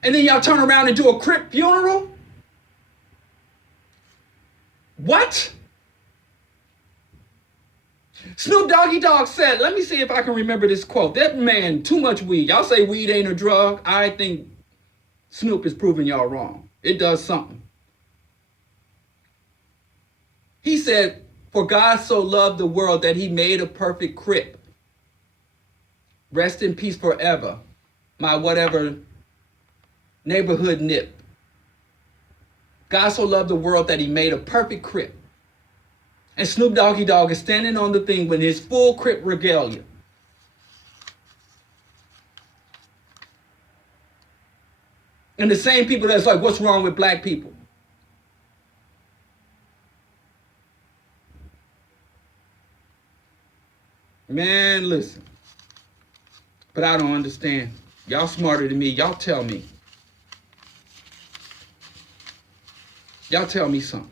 And then y'all turn around and do a Crip funeral? What? Snoop Doggy Dogg said, let me see if I can remember this quote. That man, too much weed. Y'all say weed ain't a drug. I think Snoop is proving y'all wrong. It does something. He said, for God so loved the world that he made a perfect crib. Rest in peace forever, my whatever neighborhood nip. God so loved the world that he made a perfect crib. And Snoop Doggy Dogg is standing on the thing with his full crip regalia. And the same people that's like, what's wrong with black people? Man, listen. But I don't understand. Y'all smarter than me. Y'all tell me. Y'all tell me something.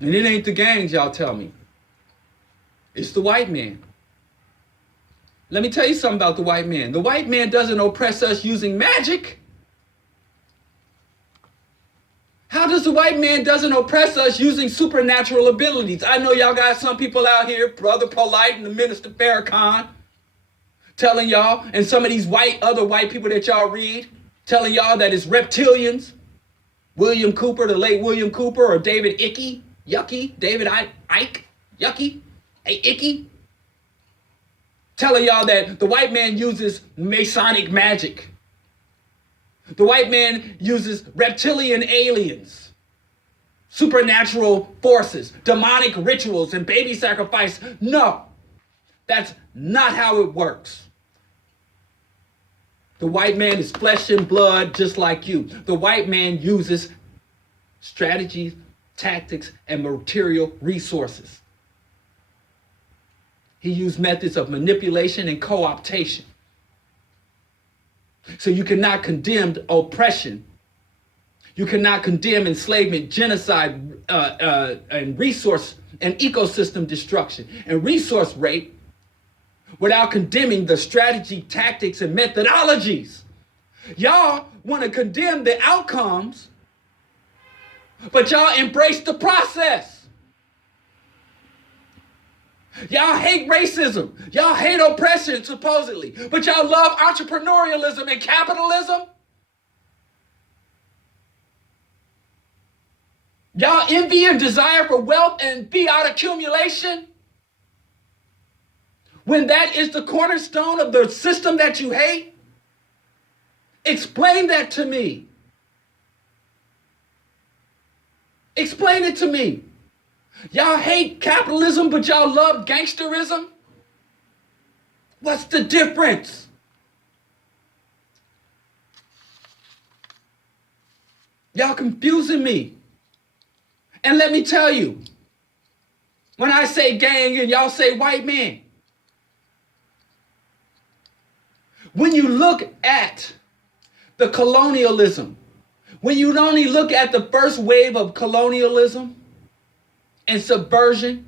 And it ain't the gangs, y'all tell me. It's the white man. Let me tell you something about the white man. The white man doesn't oppress us using magic. How does the white man doesn't oppress us using supernatural abilities? I know y'all got some people out here, Brother Polite and the Minister Farrakhan, telling y'all, and some of these other white people that y'all read, telling y'all that it's reptilians. William Cooper, the late William Cooper, or David David Icke, Yucky, hey Icky, telling y'all that the white man uses Masonic magic. The white man uses reptilian aliens, supernatural forces, demonic rituals, and baby sacrifice. No, that's not how it works. The white man is flesh and blood just like you. The white man uses strategies, tactics, and material resources. He used methods of manipulation and co-optation. So you cannot condemn oppression. You cannot condemn enslavement, genocide, and resource and ecosystem destruction and resource rape without condemning the strategy, tactics, and methodologies. Y'all want to condemn the outcomes, but y'all embrace the process. Y'all hate racism. Y'all hate oppression, supposedly. But y'all love entrepreneurialism and capitalism. Y'all envy and desire for wealth and fiat accumulation. When that is the cornerstone of the system that you hate. Explain that to me. Explain it to me. Y'all hate capitalism, but y'all love gangsterism? What's the difference? Y'all confusing me. And let me tell you, when I say gang and y'all say white man, when you look at the colonialism, when you only look at the first wave of colonialism and subversion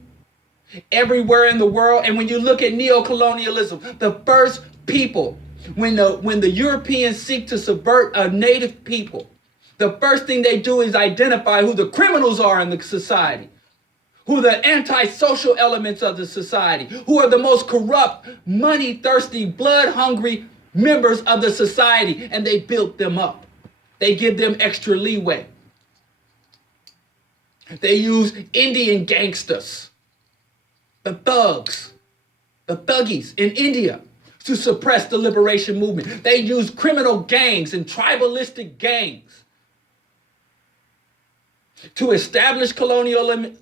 everywhere in the world, and when you look at neocolonialism, the first people, when the Europeans seek to subvert a native people, the first thing they do is identify who the criminals are in the society, who the antisocial elements of the society, who are the most corrupt, money-thirsty, blood-hungry members of the society, and they built them up. They give them extra leeway. They use Indian gangsters, the thugs, the thuggies in India to suppress the liberation movement. They use criminal gangs and tribalistic gangs to establish colonialism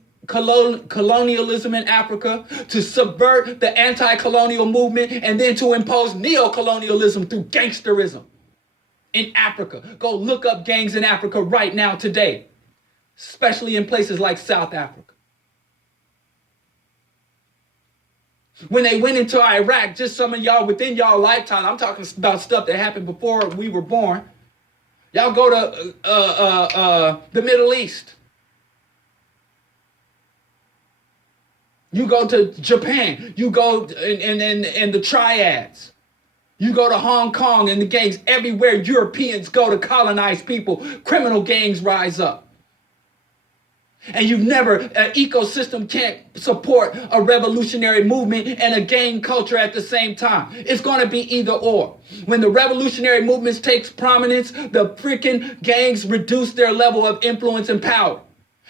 in Africa, to subvert the anti-colonial movement, and then to impose neo-colonialism through gangsterism in Africa. Go look up gangs in Africa right now today, especially in places like South Africa. When they went into Iraq, just some of y'all within y'all lifetime, I'm talking about stuff that happened before we were born. Y'all go to the Middle East. You go to Japan. You go in the triads. You go to Hong Kong and the gangs everywhere Europeans go to colonize people, criminal gangs rise up. And an ecosystem can't support a revolutionary movement and a gang culture at the same time. It's going to be either or. When the revolutionary movements takes prominence, the freaking gangs reduce their level of influence and power.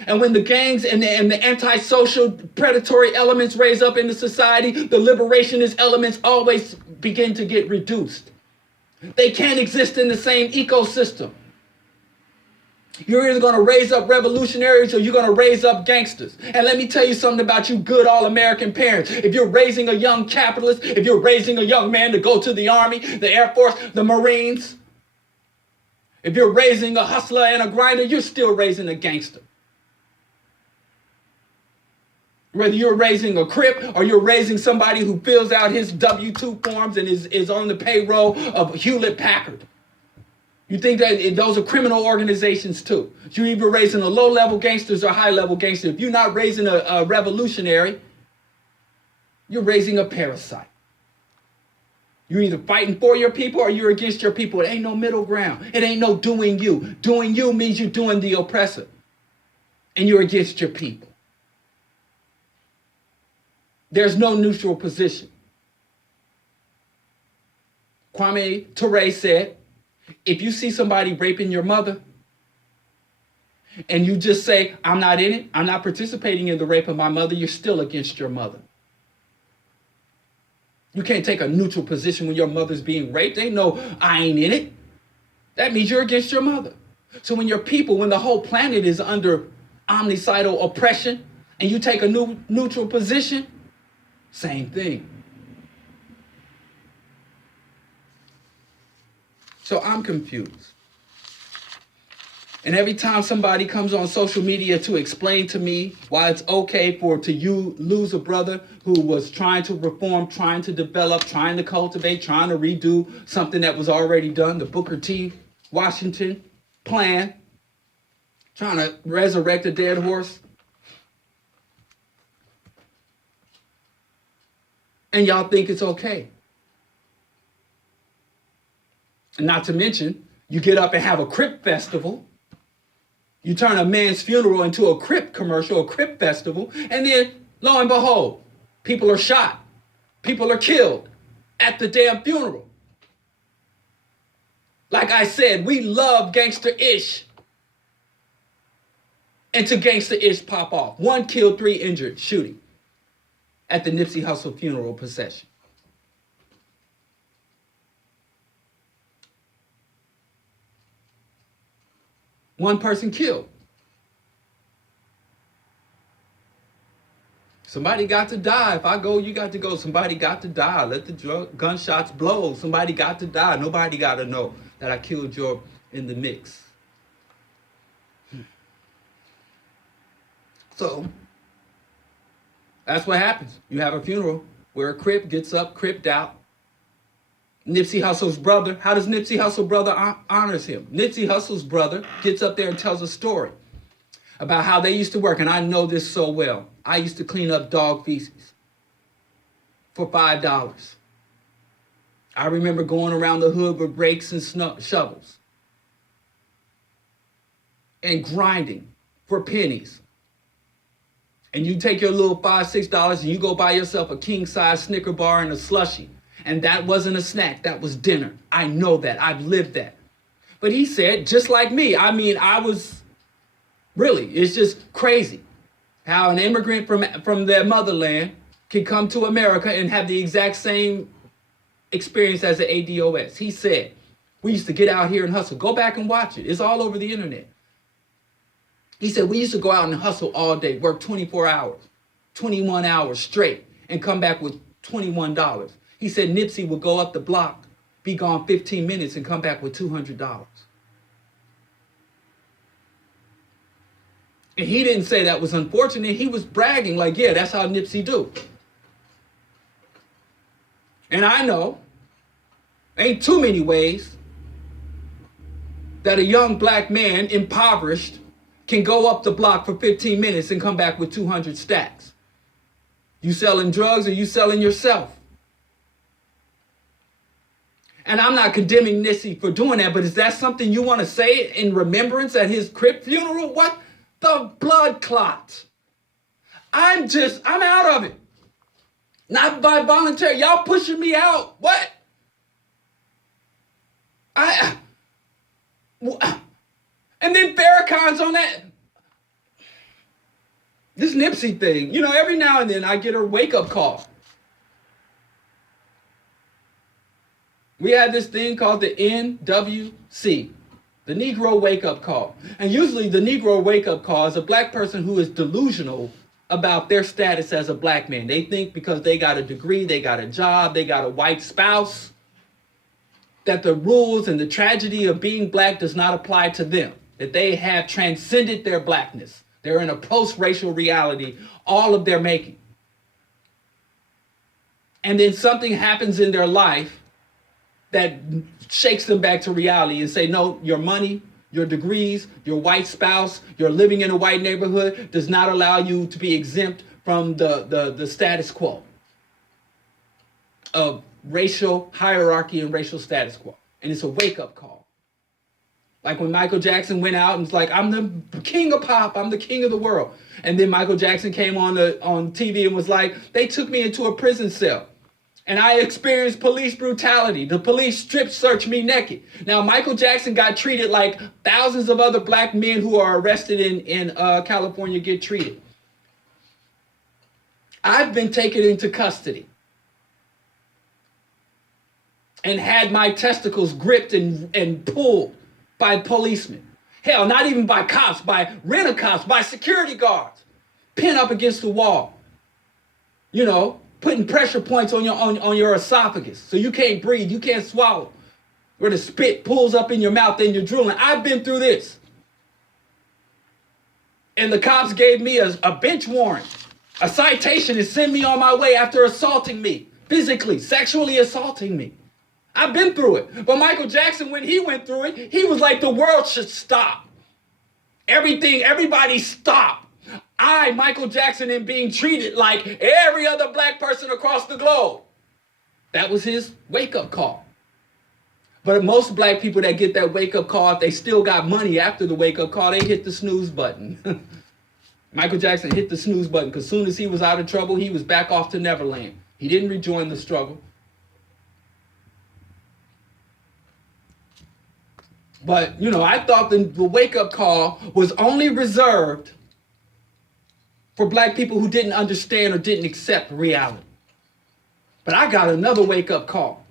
And when the gangs and the antisocial predatory elements raise up into society, the liberationist elements always begin to get reduced. They can't exist in the same ecosystem. You're either going to raise up revolutionaries or you're going to raise up gangsters. And let me tell you something about you good all-American parents. If you're raising a young capitalist, if you're raising a young man to go to the Army, the Air Force, the Marines, if you're raising a hustler and a grinder, you're still raising a gangster. Whether you're raising a Crip or you're raising somebody who fills out his W-2 forms and is on the payroll of Hewlett-Packard. You think that those are criminal organizations too. You're either raising a low-level gangsters or high-level gangsters. If you're not raising a revolutionary, you're raising a parasite. You're either fighting for your people or you're against your people. It ain't no middle ground. It ain't no doing you. Doing you means you're doing the oppressor. And you're against your people. There's no neutral position. Kwame Ture said, if you see somebody raping your mother and you just say, I'm not in it, I'm not participating in the rape of my mother, you're still against your mother. You can't take a neutral position when your mother's being raped. They know I ain't in it. That means you're against your mother. So when your people, when the whole planet is under omnicidal oppression and you take a neutral position, same thing. So I'm confused. And every time somebody comes on social media to explain to me why it's okay to you lose a brother who was trying to reform, trying to develop, trying to cultivate, trying to redo something that was already done, the Booker T. Washington plan, trying to resurrect a dead horse. And y'all think it's okay. And not to mention, you get up and have a Crip festival. You turn a man's funeral into a Crip commercial, a Crip festival. And then, lo and behold, people are shot. People are killed at the damn funeral. Like I said, we love gangster-ish. And to gangster-ish pop off. 1 killed, 3 injured shooting at the Nipsey Hussle funeral procession. One person killed. Somebody got to die. If I go, you got to go. Somebody got to die. Let the gunshots blow. Somebody got to die. Nobody got to know that I killed you in the mix. So, that's what happens. You have a funeral where a Crip gets up, Cripped out. Nipsey Hussle's brother, how does Nipsey Hussle's brother honors him? Nipsey Hussle's brother gets up there and tells a story about how they used to work, and I know this so well. I used to clean up dog feces for $5. I remember going around the hood with rakes and shovels and grinding for pennies. And you take your little $5, $6 and you go buy yourself a king-size Snicker bar and a slushie. And that wasn't a snack, that was dinner. I know that, I've lived that. But he said, just like me, it's just crazy how an immigrant from their motherland can come to America and have the exact same experience as the ADOS. He said, we used to get out here and hustle. Go back and watch it, it's all over the internet. He said, we used to go out and hustle all day, work 24 hours, 21 hours straight, and come back with $21. He said Nipsey would go up the block, be gone 15 minutes, and come back with $200. And he didn't say that was unfortunate. He was bragging like, yeah, that's how Nipsey do. And I know, ain't too many ways that a young black man, impoverished, can go up the block for 15 minutes and come back with 200 stacks. You selling drugs or you selling yourself? And I'm not condemning Nipsey for doing that, but is that something you want to say in remembrance at his crib funeral? What the blood clot? I'm out of it. Not by voluntary. Y'all pushing me out. What? And then Farrakhan's on that. This Nipsey thing, every now and then I get a wake-up call. We had this thing called the NWC, the Negro wake-up call. And usually the Negro wake-up call is a black person who is delusional about their status as a black man. They think because they got a degree, they got a job, they got a white spouse, that the rules and the tragedy of being black does not apply to them, that they have transcended their blackness. They're in a post-racial reality, all of their making. And then something happens in their life that shakes them back to reality and say, no, your money, your degrees, your white spouse, your living in a white neighborhood does not allow you to be exempt from the status quo of racial hierarchy and racial status quo. And it's a wake-up call. Like when Michael Jackson went out and was like, I'm the king of pop, I'm the king of the world. And then Michael Jackson came on TV and was like, they took me into a prison cell and I experienced police brutality. The police strip searched me naked. Now, Michael Jackson got treated like thousands of other black men who are arrested in California get treated. I've been taken into custody and had my testicles gripped and pulled by policemen. Hell, not even by cops, by rent-a-cops, by security guards. Pinned up against the wall. Putting pressure points on your esophagus so you can't breathe, you can't swallow. Where the spit pulls up in your mouth and you're drooling. I've been through this. And the cops gave me a bench warrant, a citation, and sent me on my way after assaulting me, physically, sexually assaulting me. I've been through it. But Michael Jackson, when he went through it, he was like, the world should stop. Everybody stop. Michael Jackson, am being treated like every other black person across the globe. That was his wake-up call. But most black people that get that wake-up call, if they still got money after the wake-up call, they hit the snooze button. Michael Jackson hit the snooze button because as soon as he was out of trouble, he was back off to Neverland. He didn't rejoin the struggle. But, I thought the wake-up call was only reserved for black people who didn't understand or didn't accept reality. But I got another wake-up call.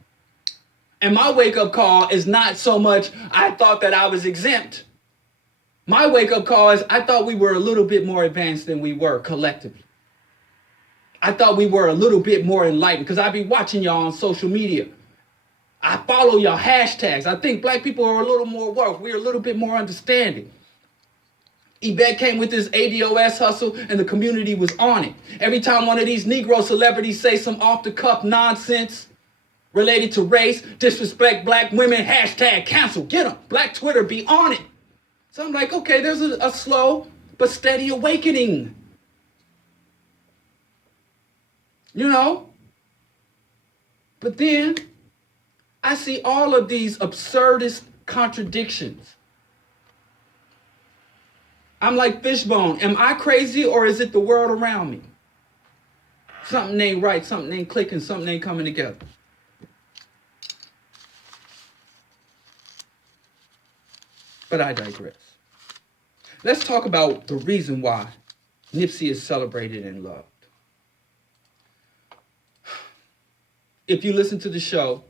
And my wake-up call is not so much, I thought that I was exempt. My wake-up call is, I thought we were a little bit more advanced than we were collectively. I thought we were a little bit more enlightened because I be watching y'all on social media. I follow y'all hashtags. I think black people are a little more woke. We're a little bit more understanding. Yvette came with this ADOS hustle and the community was on it. Every time one of these Negro celebrities say some off-the-cuff nonsense related to race, disrespect black women, hashtag cancel, get them. Black Twitter be on it. So I'm like, okay, there's a slow but steady awakening. But then I see all of these absurdist contradictions. I'm like Fishbone. Am I crazy or is it the world around me? Something ain't right, something ain't clicking, something ain't coming together. But I digress. Let's talk about the reason why Nipsey is celebrated and loved. If you listen to the show,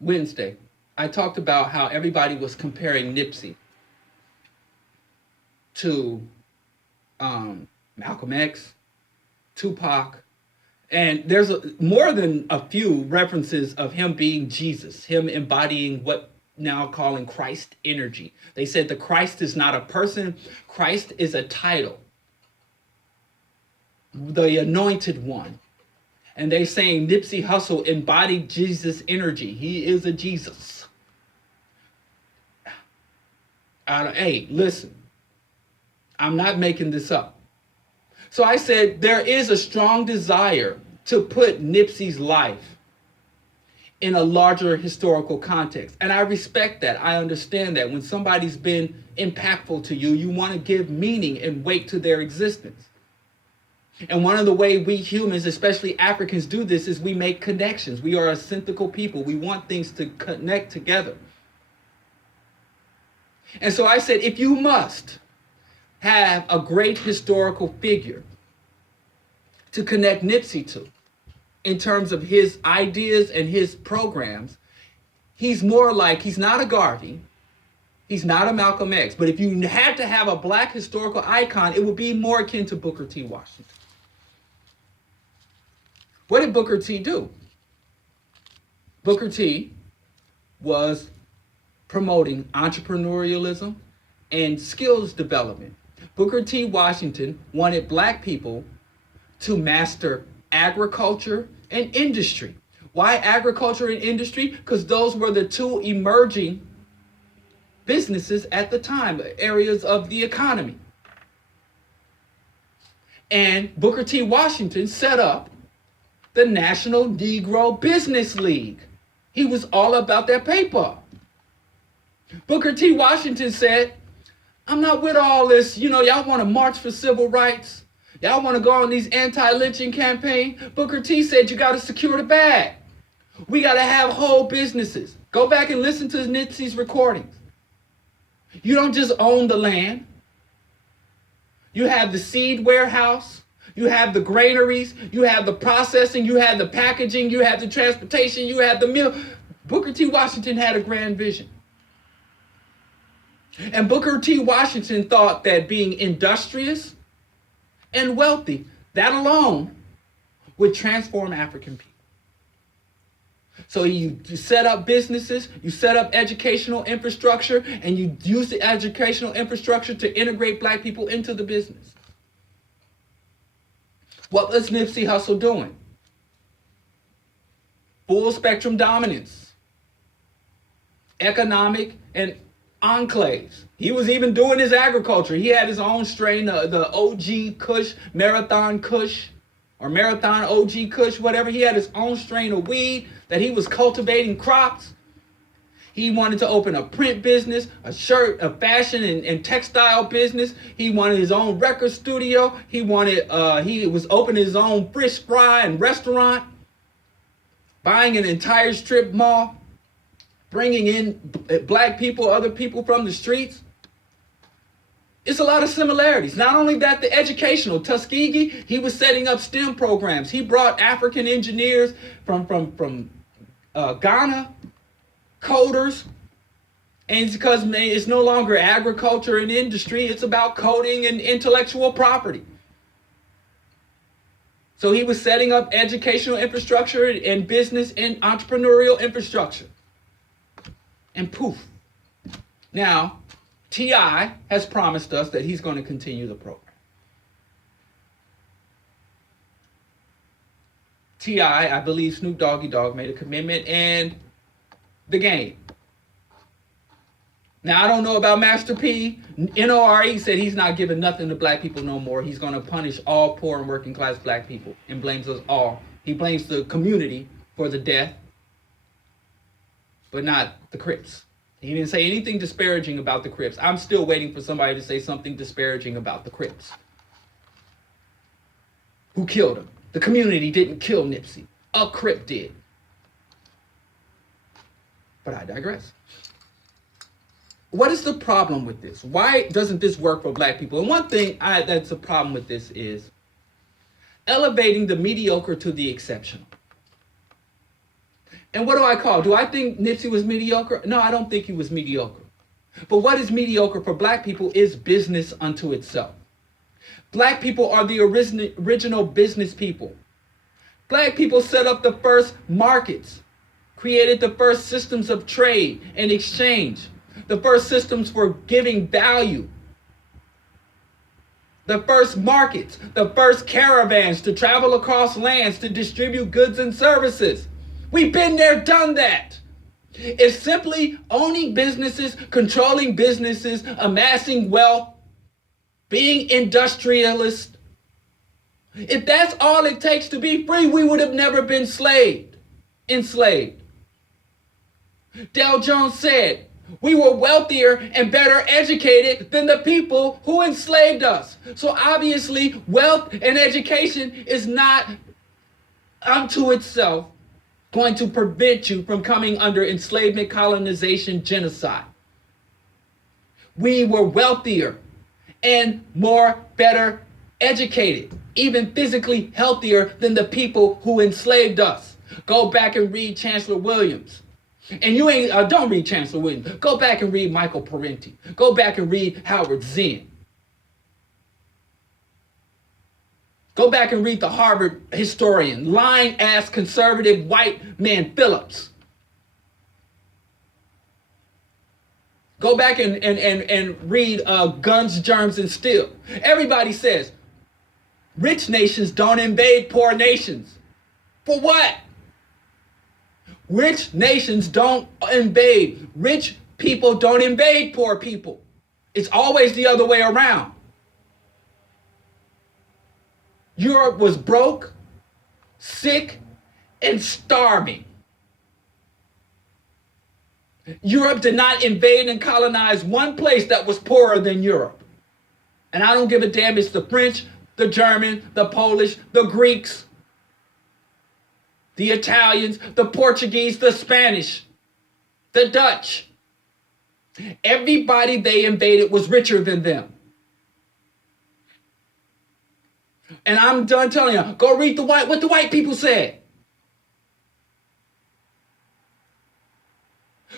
Wednesday, I talked about how everybody was comparing Nipsey to Malcolm X, Tupac, and there's more than a few references of him being Jesus, him embodying what now calling Christ energy. They said the Christ is not a person, Christ is a title, the anointed one. And they saying Nipsey Hussle embodied Jesus energy. He is a Jesus. Hey, listen, I'm not making this up. So I said there is a strong desire to put Nipsey's life in a larger historical context. And I respect that. I understand that. When somebody's been impactful to you, you want to give meaning and weight to their existence. And one of the ways we humans, especially Africans, do this is we make connections. We are a synthetic people. We want things to connect together. And so I said, if you must have a great historical figure to connect Nipsey to, in terms of his ideas and his programs, he's not a Garvey, he's not a Malcolm X, but if you had to have a black historical icon, it would be more akin to Booker T. Washington. What did Booker T do? Booker T was promoting entrepreneurialism and skills development. Booker T. Washington wanted black people to master agriculture and industry. Why agriculture and industry? Because those were the two emerging businesses at the time, areas of the economy. And Booker T. Washington set up the National Negro Business League. He was all about that paper. Booker T. Washington said, I'm not with all this, y'all want to march for civil rights. Y'all want to go on these anti-lynching campaign. Booker T said you got to secure the bag. We got to have whole businesses. Go back and listen to Nipsey's recordings. You don't just own the land. You have the seed warehouse. You have the granaries. You have the processing. You have the packaging. You have the transportation. You have the mill. Booker T. Washington had a grand vision. And Booker T. Washington thought that being industrious and wealthy, that alone would transform African people. So you set up businesses, you set up educational infrastructure, and you use the educational infrastructure to integrate black people into the business. What was Nipsey Hussle doing? Full spectrum dominance, economic and enclaves. He was even doing his agriculture. He had his own strain, the OG Kush, Marathon Kush, or Marathon OG Kush, whatever. He had his own strain of weed that he was cultivating crops. He wanted to open a print business, a fashion and textile business. He wanted his own record studio. He was opening his own fish fry and restaurant, buying an entire strip mall, bringing in black people, other people from the streets. It's a lot of similarities. Not only that, the educational. Tuskegee, he was setting up STEM programs. He brought African engineers from Ghana, coders, and it's because it's no longer agriculture and industry. It's about coding and intellectual property. So he was setting up educational infrastructure and business and entrepreneurial infrastructure. And poof. Now, T.I. has promised us that he's going to continue the program. T.I., I believe Snoop Doggy Dogg made a commitment, and the game. Now, I don't know about Master P. NORE said he's not giving nothing to black people no more. He's going to punish all poor and working class black people and blames us all. He blames the community for the death, but not the Crips. He didn't say anything disparaging about the Crips. I'm still waiting for somebody to say something disparaging about the Crips. Who killed him? The community didn't kill Nipsey. A Crip did. But I digress. What is the problem with this? Why doesn't this work for black people? And one thing that's a problem with this is elevating the mediocre to the exceptional. And what do I call? Do I think Nipsey was mediocre? No, I don't think he was mediocre. But what is mediocre for black people is business unto itself. Black people are the original business people. Black people set up the first markets, created the first systems of trade and exchange, the first systems for giving value, the first markets, the first caravans to travel across lands to distribute goods and services. We've been there, done that. It's simply owning businesses, controlling businesses, amassing wealth, being industrialist, If that's all it takes to be free, we would have never been enslaved. Dale Jones said, we were wealthier and better educated than the people who enslaved us. So obviously, wealth and education is not unto itself going to prevent you from coming under enslavement, colonization, genocide. We were wealthier and better educated, even physically healthier than the people who enslaved us. Go back and read Chancellor Williams. And you don't read Chancellor Williams. Go back and read Michael Parenti. Go back and read Howard Zinn. Go back and read the Harvard historian, lying-ass conservative white man Phillips. Go back and read Guns, Germs, and Steel. Everybody says rich nations don't invade poor nations. For what? Rich nations don't invade. Rich people don't invade poor people. It's always the other way around. Europe was broke, sick, and starving. Europe did not invade and colonize one place that was poorer than Europe. And I don't give a damn, it's the French, the German, the Polish, the Greeks, the Italians, the Portuguese, the Spanish, the Dutch. Everybody they invaded was richer than them. And I'm done telling you, go read what the white people said.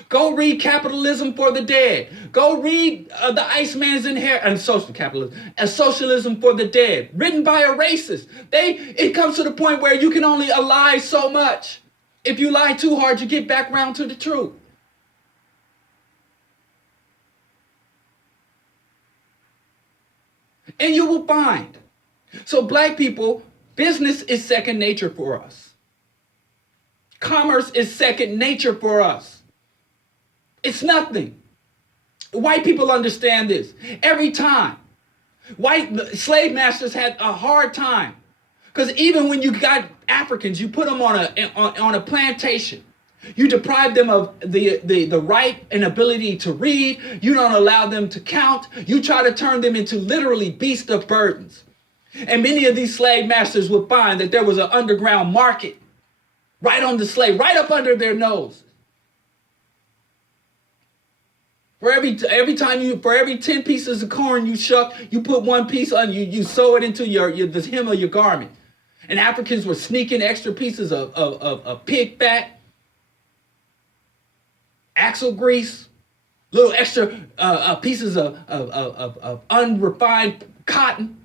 Go read Capitalism for the Dead. Go read The Iceman's Inheritance, Social Capitalism, and Socialism for the Dead, written by a racist. It comes to the point where you can only lie so much. If you lie too hard, you get back round to the truth. And you will find. So black people, business is second nature for us. Commerce is second nature for us. It's nothing. White people understand this. Every time. White slave masters had a hard time. Because even when you got Africans, you put them on a plantation. You deprive them of the right and ability to read. You don't allow them to count. You try to turn them into literally beasts of burdens. And many of these slave masters would find that there was an underground market right on the slave, right up under their nose. For every 10 pieces of corn you shuck, you put one piece on, you sew it into the hem of your garment. And Africans were sneaking extra pieces of pig fat, axle grease, little extra pieces of unrefined cotton.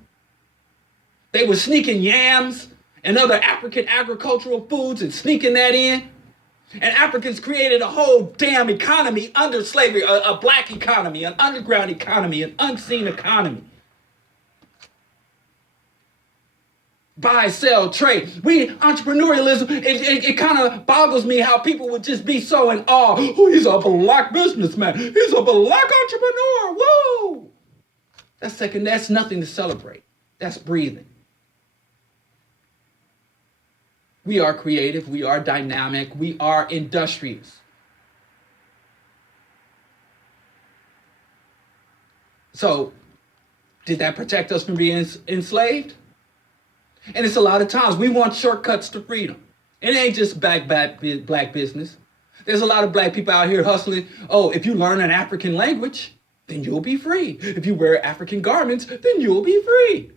They were sneaking yams and other African agricultural foods and sneaking that in. And Africans created a whole damn economy under slavery, a black economy, an underground economy, an unseen economy. Buy, sell, trade. Entrepreneurialism, it kind of boggles me how people would just be so in awe. Oh, he's a black businessman. He's a black entrepreneur. Woo! That's nothing to celebrate. That's breathing. We are creative, we are dynamic, we are industrious. So, did that protect us from being enslaved? And it's a lot of times we want shortcuts to freedom. It ain't just black business. There's a lot of black people out here hustling. Oh, if you learn an African language, then you'll be free. If you wear African garments, then you'll be free.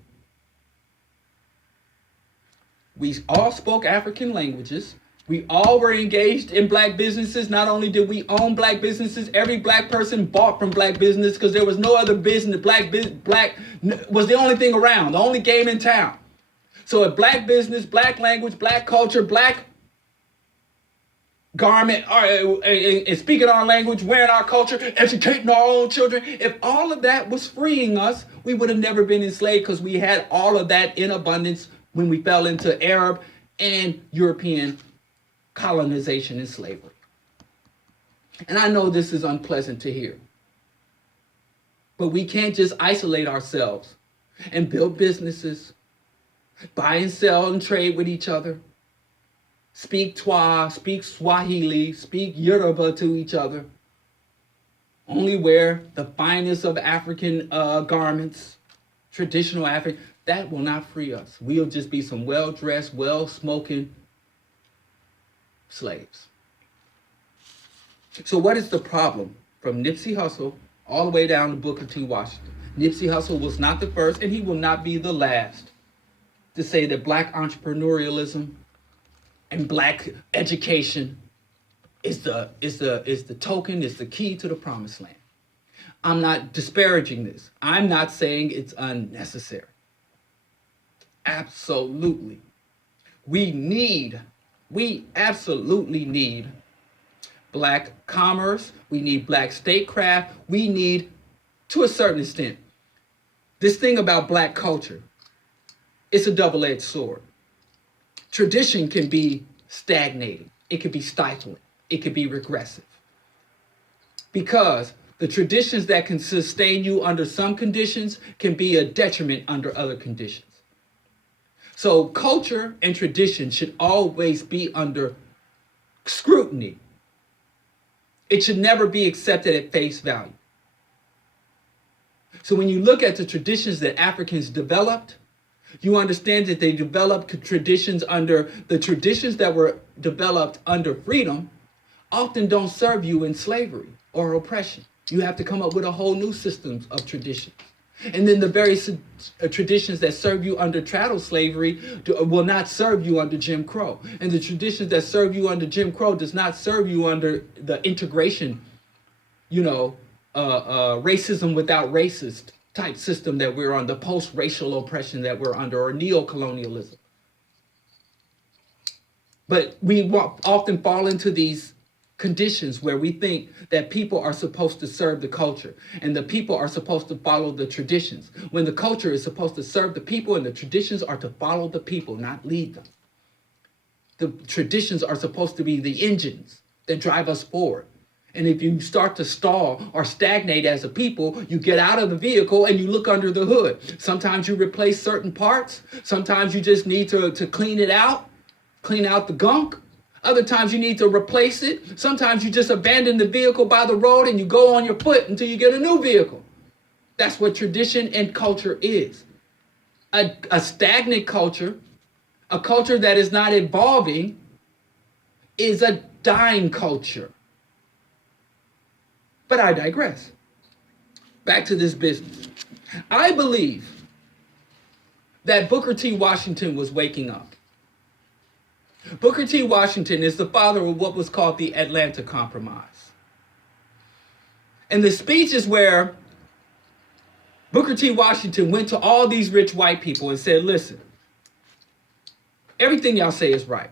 We all spoke African languages. We all were engaged in black businesses. Not only did we own black businesses, every black person bought from black business because there was no other business. Black was the only thing around, the only game in town. So if black business, black language, black culture, black garment, and speaking our language, wearing our culture, educating our own children, if all of that was freeing us, we would have never been enslaved because we had all of that in abundance when we fell into Arab and European colonization and slavery. And I know this is unpleasant to hear, but we can't just isolate ourselves and build businesses, buy and sell and trade with each other, speak Twa, speak Swahili, speak Yoruba to each other, only wear the finest of African garments, traditional African. That will not free us. We'll just be some well-dressed, well-smoking slaves. So what is the problem? From Nipsey Hussle all the way down to Booker T. Washington. Nipsey Hussle was not the first, and he will not be the last, to say that black entrepreneurialism and black education is the token, is the key to the promised land. I'm not disparaging this. I'm not saying it's unnecessary. Absolutely. We absolutely need black commerce. We need black statecraft. We need, to a certain extent, this thing about black culture. It's a double-edged sword. Tradition can be stagnating. It can be stifling. It can be regressive. Because the traditions that can sustain you under some conditions can be a detriment under other conditions. So culture and tradition should always be under scrutiny. It should never be accepted at face value. So when you look at the traditions that Africans developed, you understand that they developed traditions under the traditions that were developed under freedom often don't serve you in slavery or oppression. You have to come up with a whole new system of traditions. And then the very traditions that serve you under chattel slavery will not serve you under Jim Crow. And the traditions that serve you under Jim Crow does not serve you under the integration, racism without racist type system that we're on, the post-racial oppression that we're under, or neo-colonialism. But we often fall into these conditions where we think that people are supposed to serve the culture and the people are supposed to follow the traditions, when the culture is supposed to serve the people and the traditions are to follow the people, not lead them. The traditions are supposed to be the engines that drive us forward. And if you start to stall or stagnate as a people, you get out of the vehicle and you look under the hood. Sometimes you replace certain parts. Sometimes you just need to clean it out, clean out the gunk. Other times you need to replace it. Sometimes you just abandon the vehicle by the road and you go on your foot until you get a new vehicle. That's what tradition and culture is. A stagnant culture, a culture that is not evolving, is a dying culture. But I digress. Back to this business. I believe that Booker T. Washington was waking up. Booker T. Washington is the father of what was called the Atlanta Compromise. And the speech is where Booker T. Washington went to all these rich white people and said, listen, everything y'all say is right.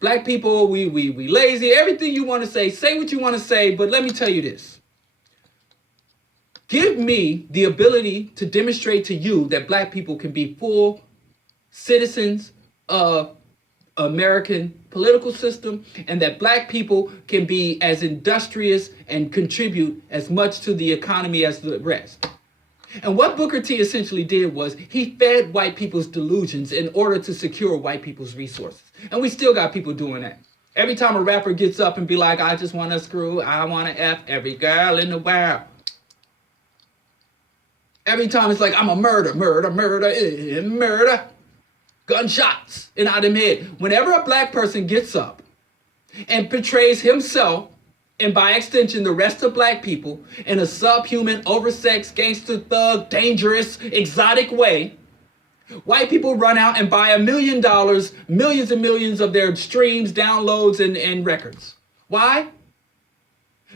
Black people, we lazy. Everything you want to say what you want to say, but let me tell you this. Give me the ability to demonstrate to you that black people can be full citizens of American political system and that black people can be as industrious and contribute as much to the economy as the rest. And what Booker T essentially did was he fed white people's delusions in order to secure white people's resources. And we still got people doing that. Every time a rapper gets up and be like, I just want to screw, I want to F every girl in the world. Every time it's like, I'm a murder. Gunshots in out of head. Whenever a black person gets up and portrays himself, and by extension the rest of black people, in a subhuman, oversexed, gangster, thug, dangerous, exotic way, white people run out and buy $1 million, millions and millions of their streams, downloads, and records. Why?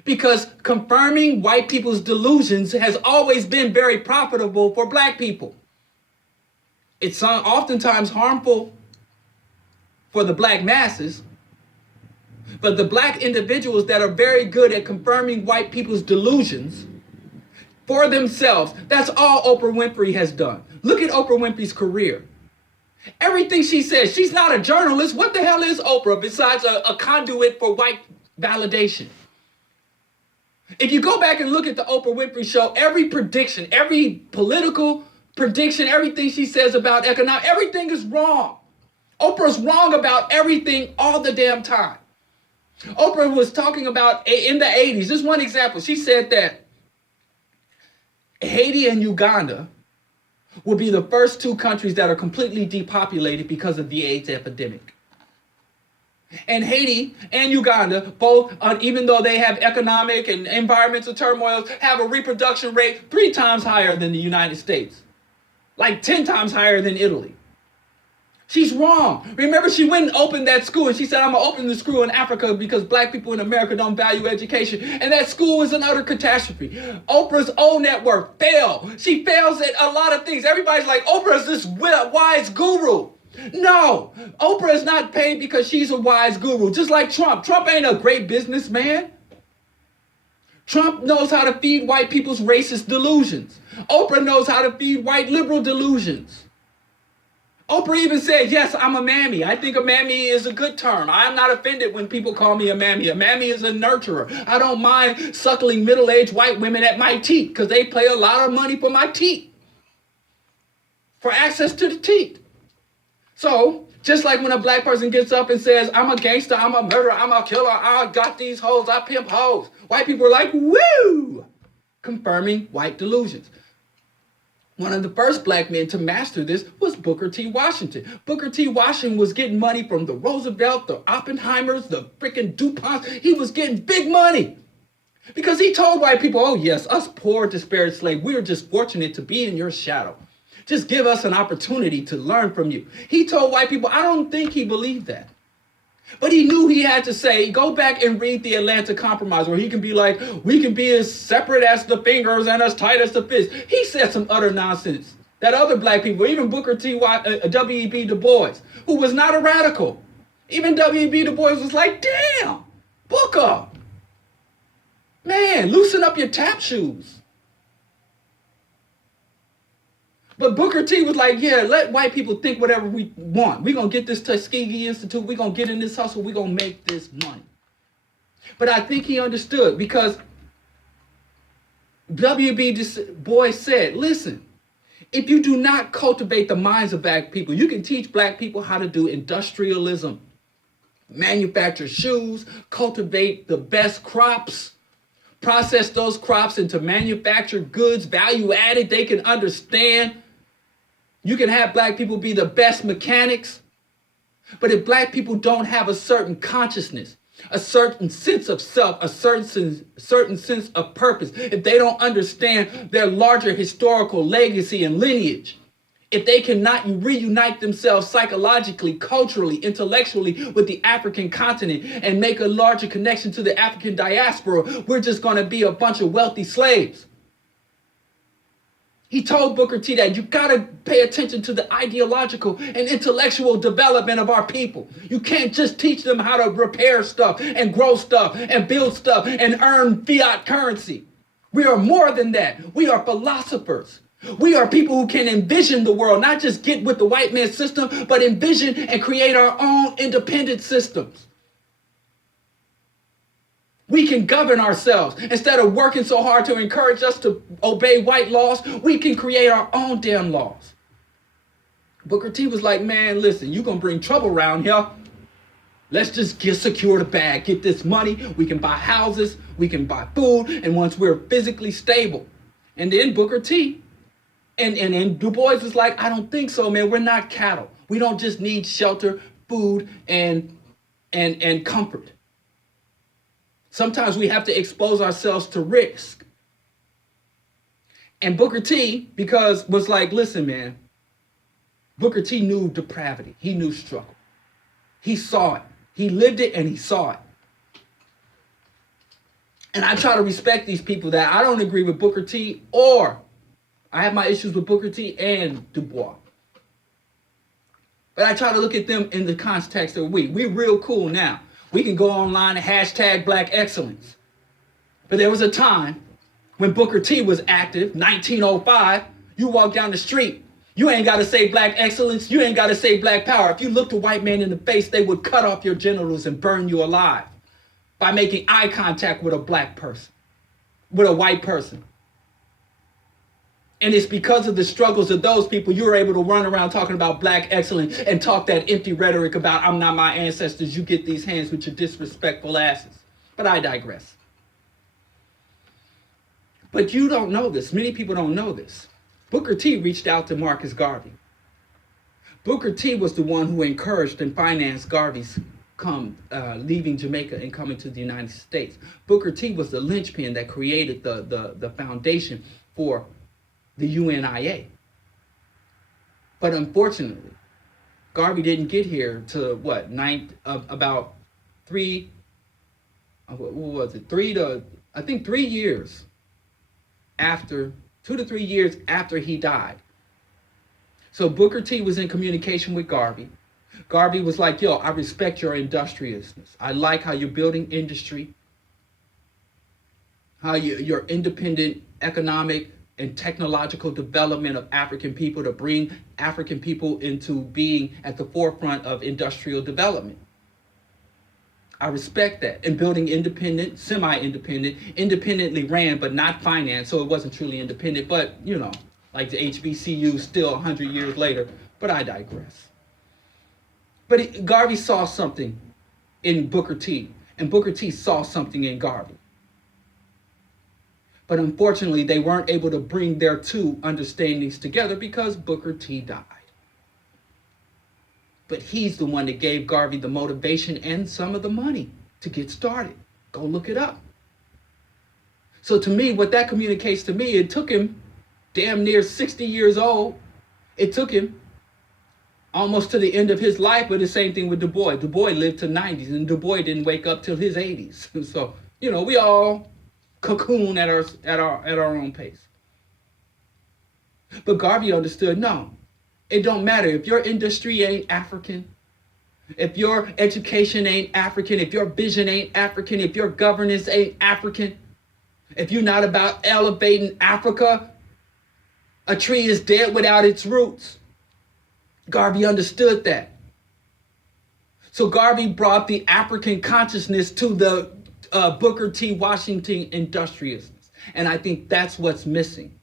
Because confirming white people's delusions has always been very profitable for black people. It's oftentimes harmful for the black masses, but the black individuals that are very good at confirming white people's delusions for themselves, that's all Oprah Winfrey has done. Look at Oprah Winfrey's career. Everything she says, she's not a journalist. What the hell is Oprah besides a conduit for white validation? If you go back and look at the Oprah Winfrey show, every prediction, every political prediction, everything she says about economics, everything is wrong. Oprah's wrong about everything all the damn time. Oprah was talking about in the 80s. This one example. She said that Haiti and Uganda will be the first two countries that are completely depopulated because of the AIDS epidemic. And Haiti and Uganda, both, even though they have economic and environmental turmoil, have a reproduction rate 3 times higher than the United States. Like 10 times higher than Italy. She's wrong. Remember, she went and opened that school, and she said, I'm going to open the school in Africa because black people in America don't value education. And that school is an utter catastrophe. Oprah's own network failed. She fails at a lot of things. Everybody's like, Oprah is this wise guru. No, Oprah is not paid because she's a wise guru. Just like Trump. Trump ain't a great businessman. Trump knows how to feed white people's racist delusions. Oprah knows how to feed white liberal delusions. Oprah even said, yes, I'm a mammy. I think a mammy is a good term. I'm not offended when people call me a mammy. A mammy is a nurturer. I don't mind suckling middle-aged white women at my teeth because they pay a lot of money for my teeth, for access to the teeth. So, just like when a black person gets up and says, I'm a gangster, I'm a murderer, I'm a killer, I got these hoes, I pimp hoes. White people are like, woo, confirming white delusions. One of the first black men to master this was Booker T. Washington. Booker T. Washington was getting money from the Roosevelt, the Oppenheimers, the freaking DuPonts. He was getting big money because he told white people, oh yes, us poor, disparaged slaves, we are just fortunate to be in your shadow. Just give us an opportunity to learn from you. He told white people, I don't think he believed that. But he knew he had to say, go back and read the Atlanta Compromise, where he can be like, we can be as separate as the fingers and as tight as the fist. He said some utter nonsense that other black people, even Booker T. W.E.B. Du Bois, who was not a radical, even W.E.B. Du Bois was like, damn, Booker, man, loosen up your tap shoes. But Booker T was like, yeah, let white people think whatever we want. We're going to get this Tuskegee Institute. We're going to get in this hustle. We're going to make this money. But I think he understood because W.B. Du Bois said, listen, if you do not cultivate the minds of black people, you can teach black people how to do industrialism, manufacture shoes, cultivate the best crops, process those crops into manufactured goods, value added, they can understand. You can have black people be the best mechanics. But if black people don't have a certain consciousness, a certain sense of self, a certain sense of purpose, if they don't understand their larger historical legacy and lineage, if they cannot reunite themselves psychologically, culturally, intellectually with the African continent and make a larger connection to the African diaspora, we're just going to be a bunch of wealthy slaves. He told Booker T that you got to pay attention to the ideological and intellectual development of our people. You can't just teach them how to repair stuff and grow stuff and build stuff and earn fiat currency. We are more than that. We are philosophers. We are people who can envision the world, not just get with the white man's system, but envision and create our own independent systems. We can govern ourselves. Instead of working so hard to encourage us to obey white laws, we can create our own damn laws. Booker T was like, man, listen, you're going to bring trouble around here. Let's just secure the bag, get this money. We can buy houses, we can buy food, and once we're physically stable. And then Booker T and Du Bois was like, I don't think so, man. We're not cattle. We don't just need shelter, food, and comfort. Sometimes we have to expose ourselves to risk. And Booker T, because was like, listen, man, Booker T knew depravity. He knew struggle. He saw it. He lived it and he saw it. And I try to respect these people that I don't agree with Booker T, or I have my issues with Booker T and Du Bois. But I try to look at them in the context of we're real cool now. We can go online and hashtag Black Excellence. But there was a time when Booker T was active, 1905, you walk down the street, you ain't got to say Black Excellence, you ain't got to say Black Power. If you looked a white man in the face, they would cut off your genitals and burn you alive by making eye contact with a black person, with a white person. And it's because of the struggles of those people you're able to run around talking about black excellence and talk that empty rhetoric about I'm not my ancestors. You get these hands with your disrespectful asses. But I digress. But you don't know this. Many people don't know this. Booker T reached out to Marcus Garvey. Booker T was the one who encouraged and financed Garvey's leaving Jamaica and coming to the United States. Booker T was the linchpin that created the foundation for the UNIA. But unfortunately, Garvey didn't get here to about 3 years after, 2 to 3 years after he died. So Booker T was in communication with Garvey. Garvey was like, yo, I respect your industriousness. I like how you're building industry, how your independent economic and technological development of African people to bring African people into being at the forefront of industrial development. I respect that. And building independent, semi-independent, independently ran, but not financed, so it wasn't truly independent, but, you know, like the HBCU still 100 years later, but I digress. But Garvey saw something in Booker T, and Booker T saw something in Garvey. But unfortunately, they weren't able to bring their two understandings together because Booker T died. But he's the one that gave Garvey the motivation and some of the money to get started. Go look it up. So to me, what that communicates to me, it took him damn near 60 years old. It took him almost to the end of his life, but the same thing with Du Bois. Du Bois lived to 90s, and Du Bois didn't wake up till his 80s. So, you know, we all cocoon at our own pace. But Garvey understood, no, it don't matter if your industry ain't African, if your education ain't African, if your vision ain't African, if your governance ain't African, if you're not about elevating Africa, a tree is dead without its roots. Garvey understood that. So Garvey brought the African consciousness to the Booker T. Washington industriousness. And I think that's what's missing.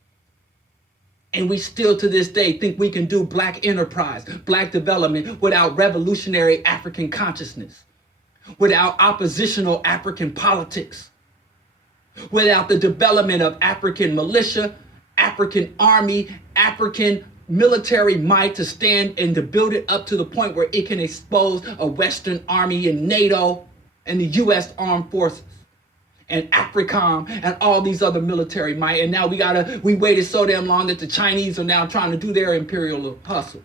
And we still to this day think we can do black enterprise, black development without revolutionary African consciousness, without oppositional African politics, without the development of African militia, African army, African military might to stand and to build it up to the point where it can expose a Western army and NATO and the U.S. Armed Forces and AFRICOM and all these other military might. And now we waited so damn long that the Chinese are now trying to do their imperial hustle.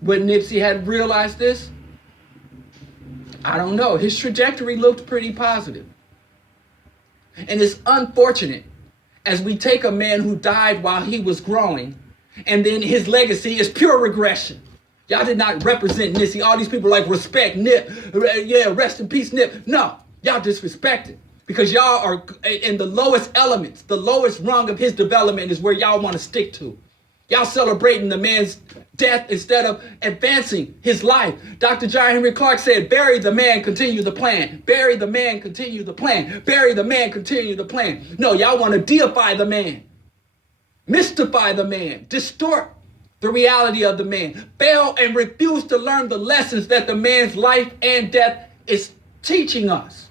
Would Nipsey had realized this? I don't know. His trajectory looked pretty positive. And it's unfortunate as we take a man who died while he was growing, and then his legacy is pure regression. Y'all did not represent Nipsey. All these people like respect Nip. Yeah, rest in peace, Nip. No, y'all disrespect it because y'all are in the lowest elements. The lowest rung of his development is where y'all want to stick to. Y'all celebrating the man's death instead of advancing his life. Dr. John Henry Clark said, bury the man, continue the plan. Bury the man, continue the plan. Bury the man, continue the plan. No, y'all want to deify the man. Mystify the man. Distort the reality of the man. Fail and refuse to learn the lessons that the man's life and death is teaching us.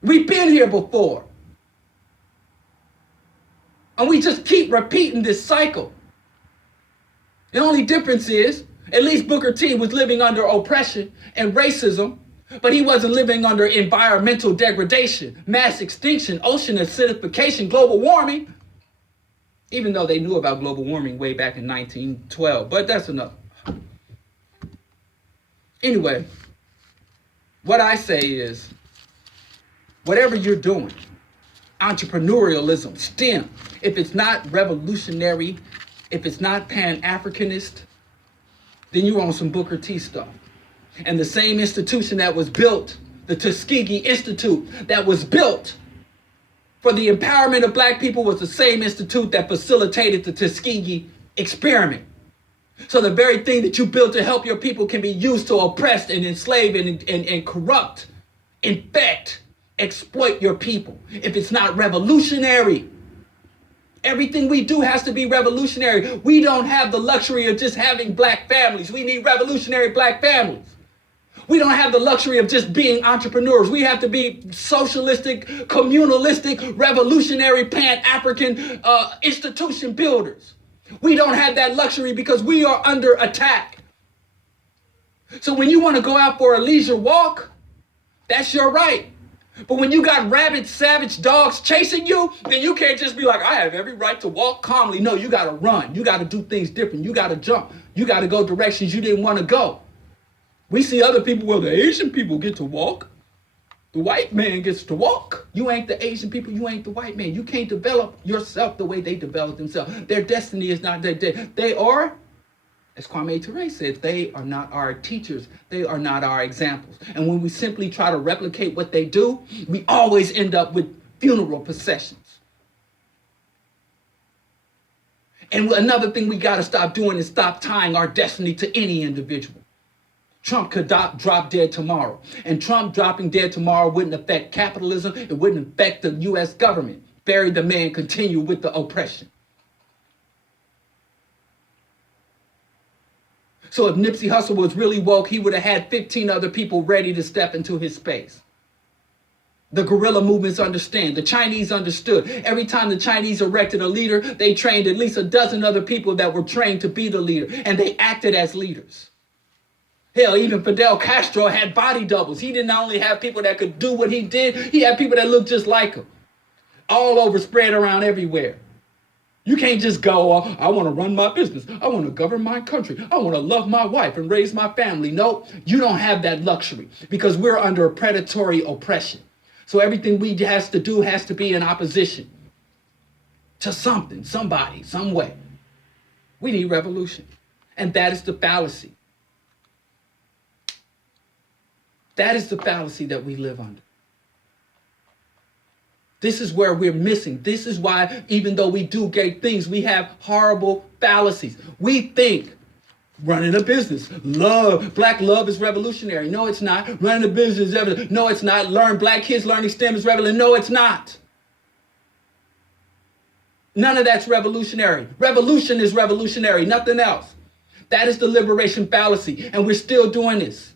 We've been here before. And we just keep repeating this cycle. The only difference is, at least Booker T was living under oppression and racism, but he wasn't living under environmental degradation, mass extinction, ocean acidification, global warming, even though they knew about global warming way back in 1912, but that's enough. Anyway, what I say is, whatever you're doing, entrepreneurialism, STEM, if it's not revolutionary, if it's not Pan-Africanist, then you're on some Booker T stuff. And the same institution that was built, the Tuskegee Institute, that was built for the empowerment of black people was the same institute that facilitated the Tuskegee experiment. So the very thing that you built to help your people can be used to oppress and enslave and corrupt infect, exploit your people if it's not revolutionary. Everything we do has to be revolutionary. We don't have the luxury of just having black families. We need revolutionary black families. We don't have the luxury of just being entrepreneurs. We have to be socialistic, communalistic, revolutionary, pan-African institution builders. We don't have that luxury because we are under attack. So when you want to go out for a leisure walk, that's your right. But when you got rabid, savage dogs chasing you, then you can't just be like, I have every right to walk calmly. No, you got to run. You got to do things different. You got to jump. You got to go directions you didn't want to go. We see other people, well, the Asian people get to walk. The white man gets to walk. You ain't the Asian people. You ain't the white man. You can't develop yourself the way they develop themselves. Their destiny is not their day. They are, as Kwame Ture said, they are not our teachers. They are not our examples. And when we simply try to replicate what they do, we always end up with funeral processions. And another thing we got to stop doing is stop tying our destiny to any individual. Trump could drop dead tomorrow. And Trump dropping dead tomorrow wouldn't affect capitalism. It wouldn't affect the U.S. government. Bury the man, continue with the oppression. So if Nipsey Hussle was really woke, he would have had 15 other people ready to step into his space. The guerrilla movements understand. The Chinese understood. Every time the Chinese erected a leader, they trained at least a dozen other people that were trained to be the leader. And they acted as leaders. Hell, even Fidel Castro had body doubles. He didn't only have people that could do what he did, he had people that looked just like him. All over, spread around everywhere. You can't just go, I want to run my business. I want to govern my country. I want to love my wife and raise my family. No, you don't have that luxury because we're under a predatory oppression. So everything we has to do has to be in opposition to something, somebody, some way. We need revolution. And that is the fallacy. That is the fallacy that we live under. This is where we're missing. This is why, even though we do great things, we have horrible fallacies. We think running a business, black love is revolutionary. No, it's not. Running a business is revolutionary. No, it's not. Black kids learning STEM is revolutionary. No, it's not. None of that's revolutionary. Revolution is revolutionary, nothing else. That is the liberation fallacy, and we're still doing this.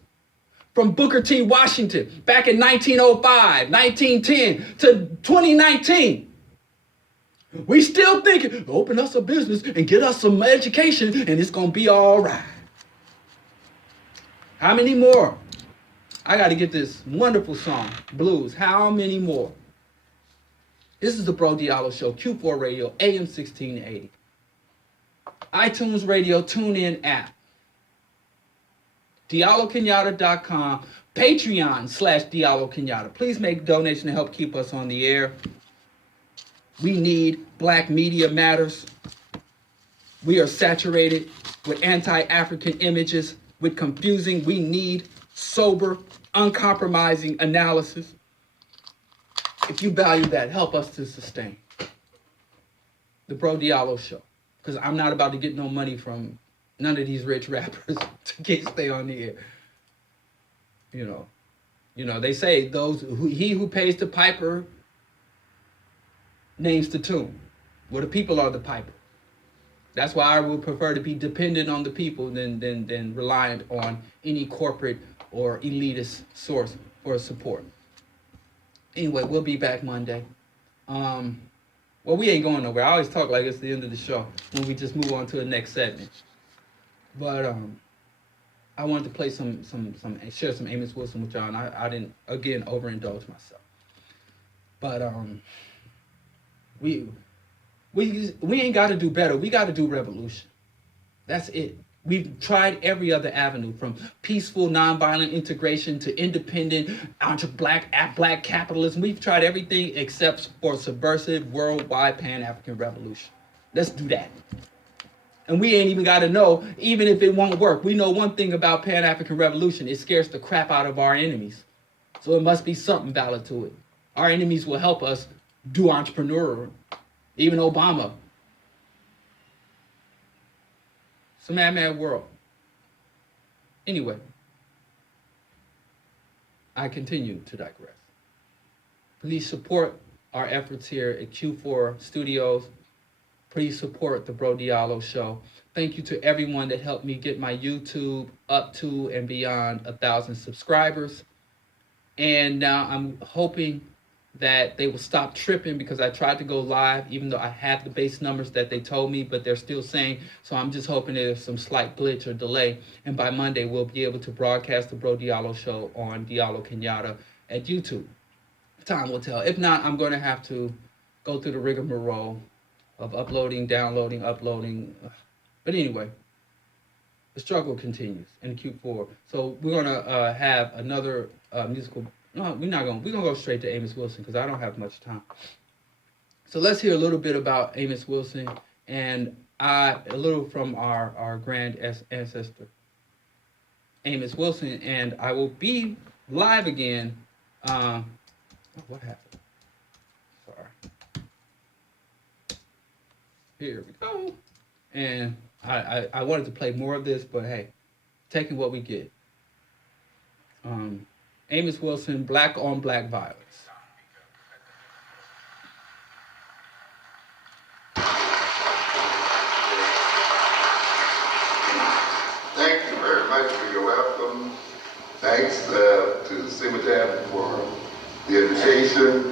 From Booker T. Washington back in 1905, 1910 to 2019. We still think, open us a business and get us some education and it's going to be all right. How many more? I got to get this wonderful song, Blues. How many more? This is the Bro Diallo Show, Q4 Radio, AM 1680. iTunes Radio, TuneIn app. DialloKenyatta.com, Patreon/Diallo Kenyatta. Please make a donation to help keep us on the air. We need Black Media Matters. We are saturated with anti-African images, with confusing. We need sober, uncompromising analysis. If you value that, help us to sustain the Bro Diallo Show. Because I'm not about to get no money from none of these rich rappers to stay on the air. You know, they say he who pays the piper names the tune. Well, the people are the piper. That's why I would prefer to be dependent on the people than reliant on any corporate or elitist source for support. Anyway, we'll be back Monday. Well, we ain't going nowhere. I always talk like it's the end of the show when we just move on to the next segment. But I wanted to play share some Amos Wilson with y'all, and I didn't, again, overindulge myself. But we ain't got to do better. We got to do revolution. That's it. We've tried every other avenue, from peaceful, nonviolent integration to independent, black capitalism. We've tried everything except for subversive, worldwide, pan-African revolution. Let's do that. And we ain't even got to know, even if it won't work. We know one thing about Pan-African revolution. It scares the crap out of our enemies. So it must be something valid to it. Our enemies will help us do entrepreneurial. Even Obama. It's a mad world. Anyway. I continue to digress. Please support our efforts here at Q4 Studios. Please support the Bro Diallo Show. Thank you to everyone that helped me get my YouTube up to and beyond 1,000 subscribers. And now I'm hoping that they will stop tripping because I tried to go live, even though I have the base numbers that they told me, but they're still saying. So I'm just hoping there's some slight glitch or delay. And by Monday, we'll be able to broadcast the Bro Diallo Show on Diallo Kenyatta at YouTube. Time will tell. If not, I'm going to have to go through the rigmarole of uploading, downloading, uploading. But anyway, the struggle continues in Q4. So we're gonna have another musical. No, we're not gonna. We're gonna go straight to Amos Wilson because I don't have much time. So let's hear a little bit about Amos Wilson and a little from our grand ancestor, Amos Wilson, and I will be live again. What happened? Sorry. Here we go. And I wanted to play more of this, but hey, taking what we get. Amos Wilson, Black on Black Violence. Thank you very much for your welcome. Thanks to Civitan for the invitation.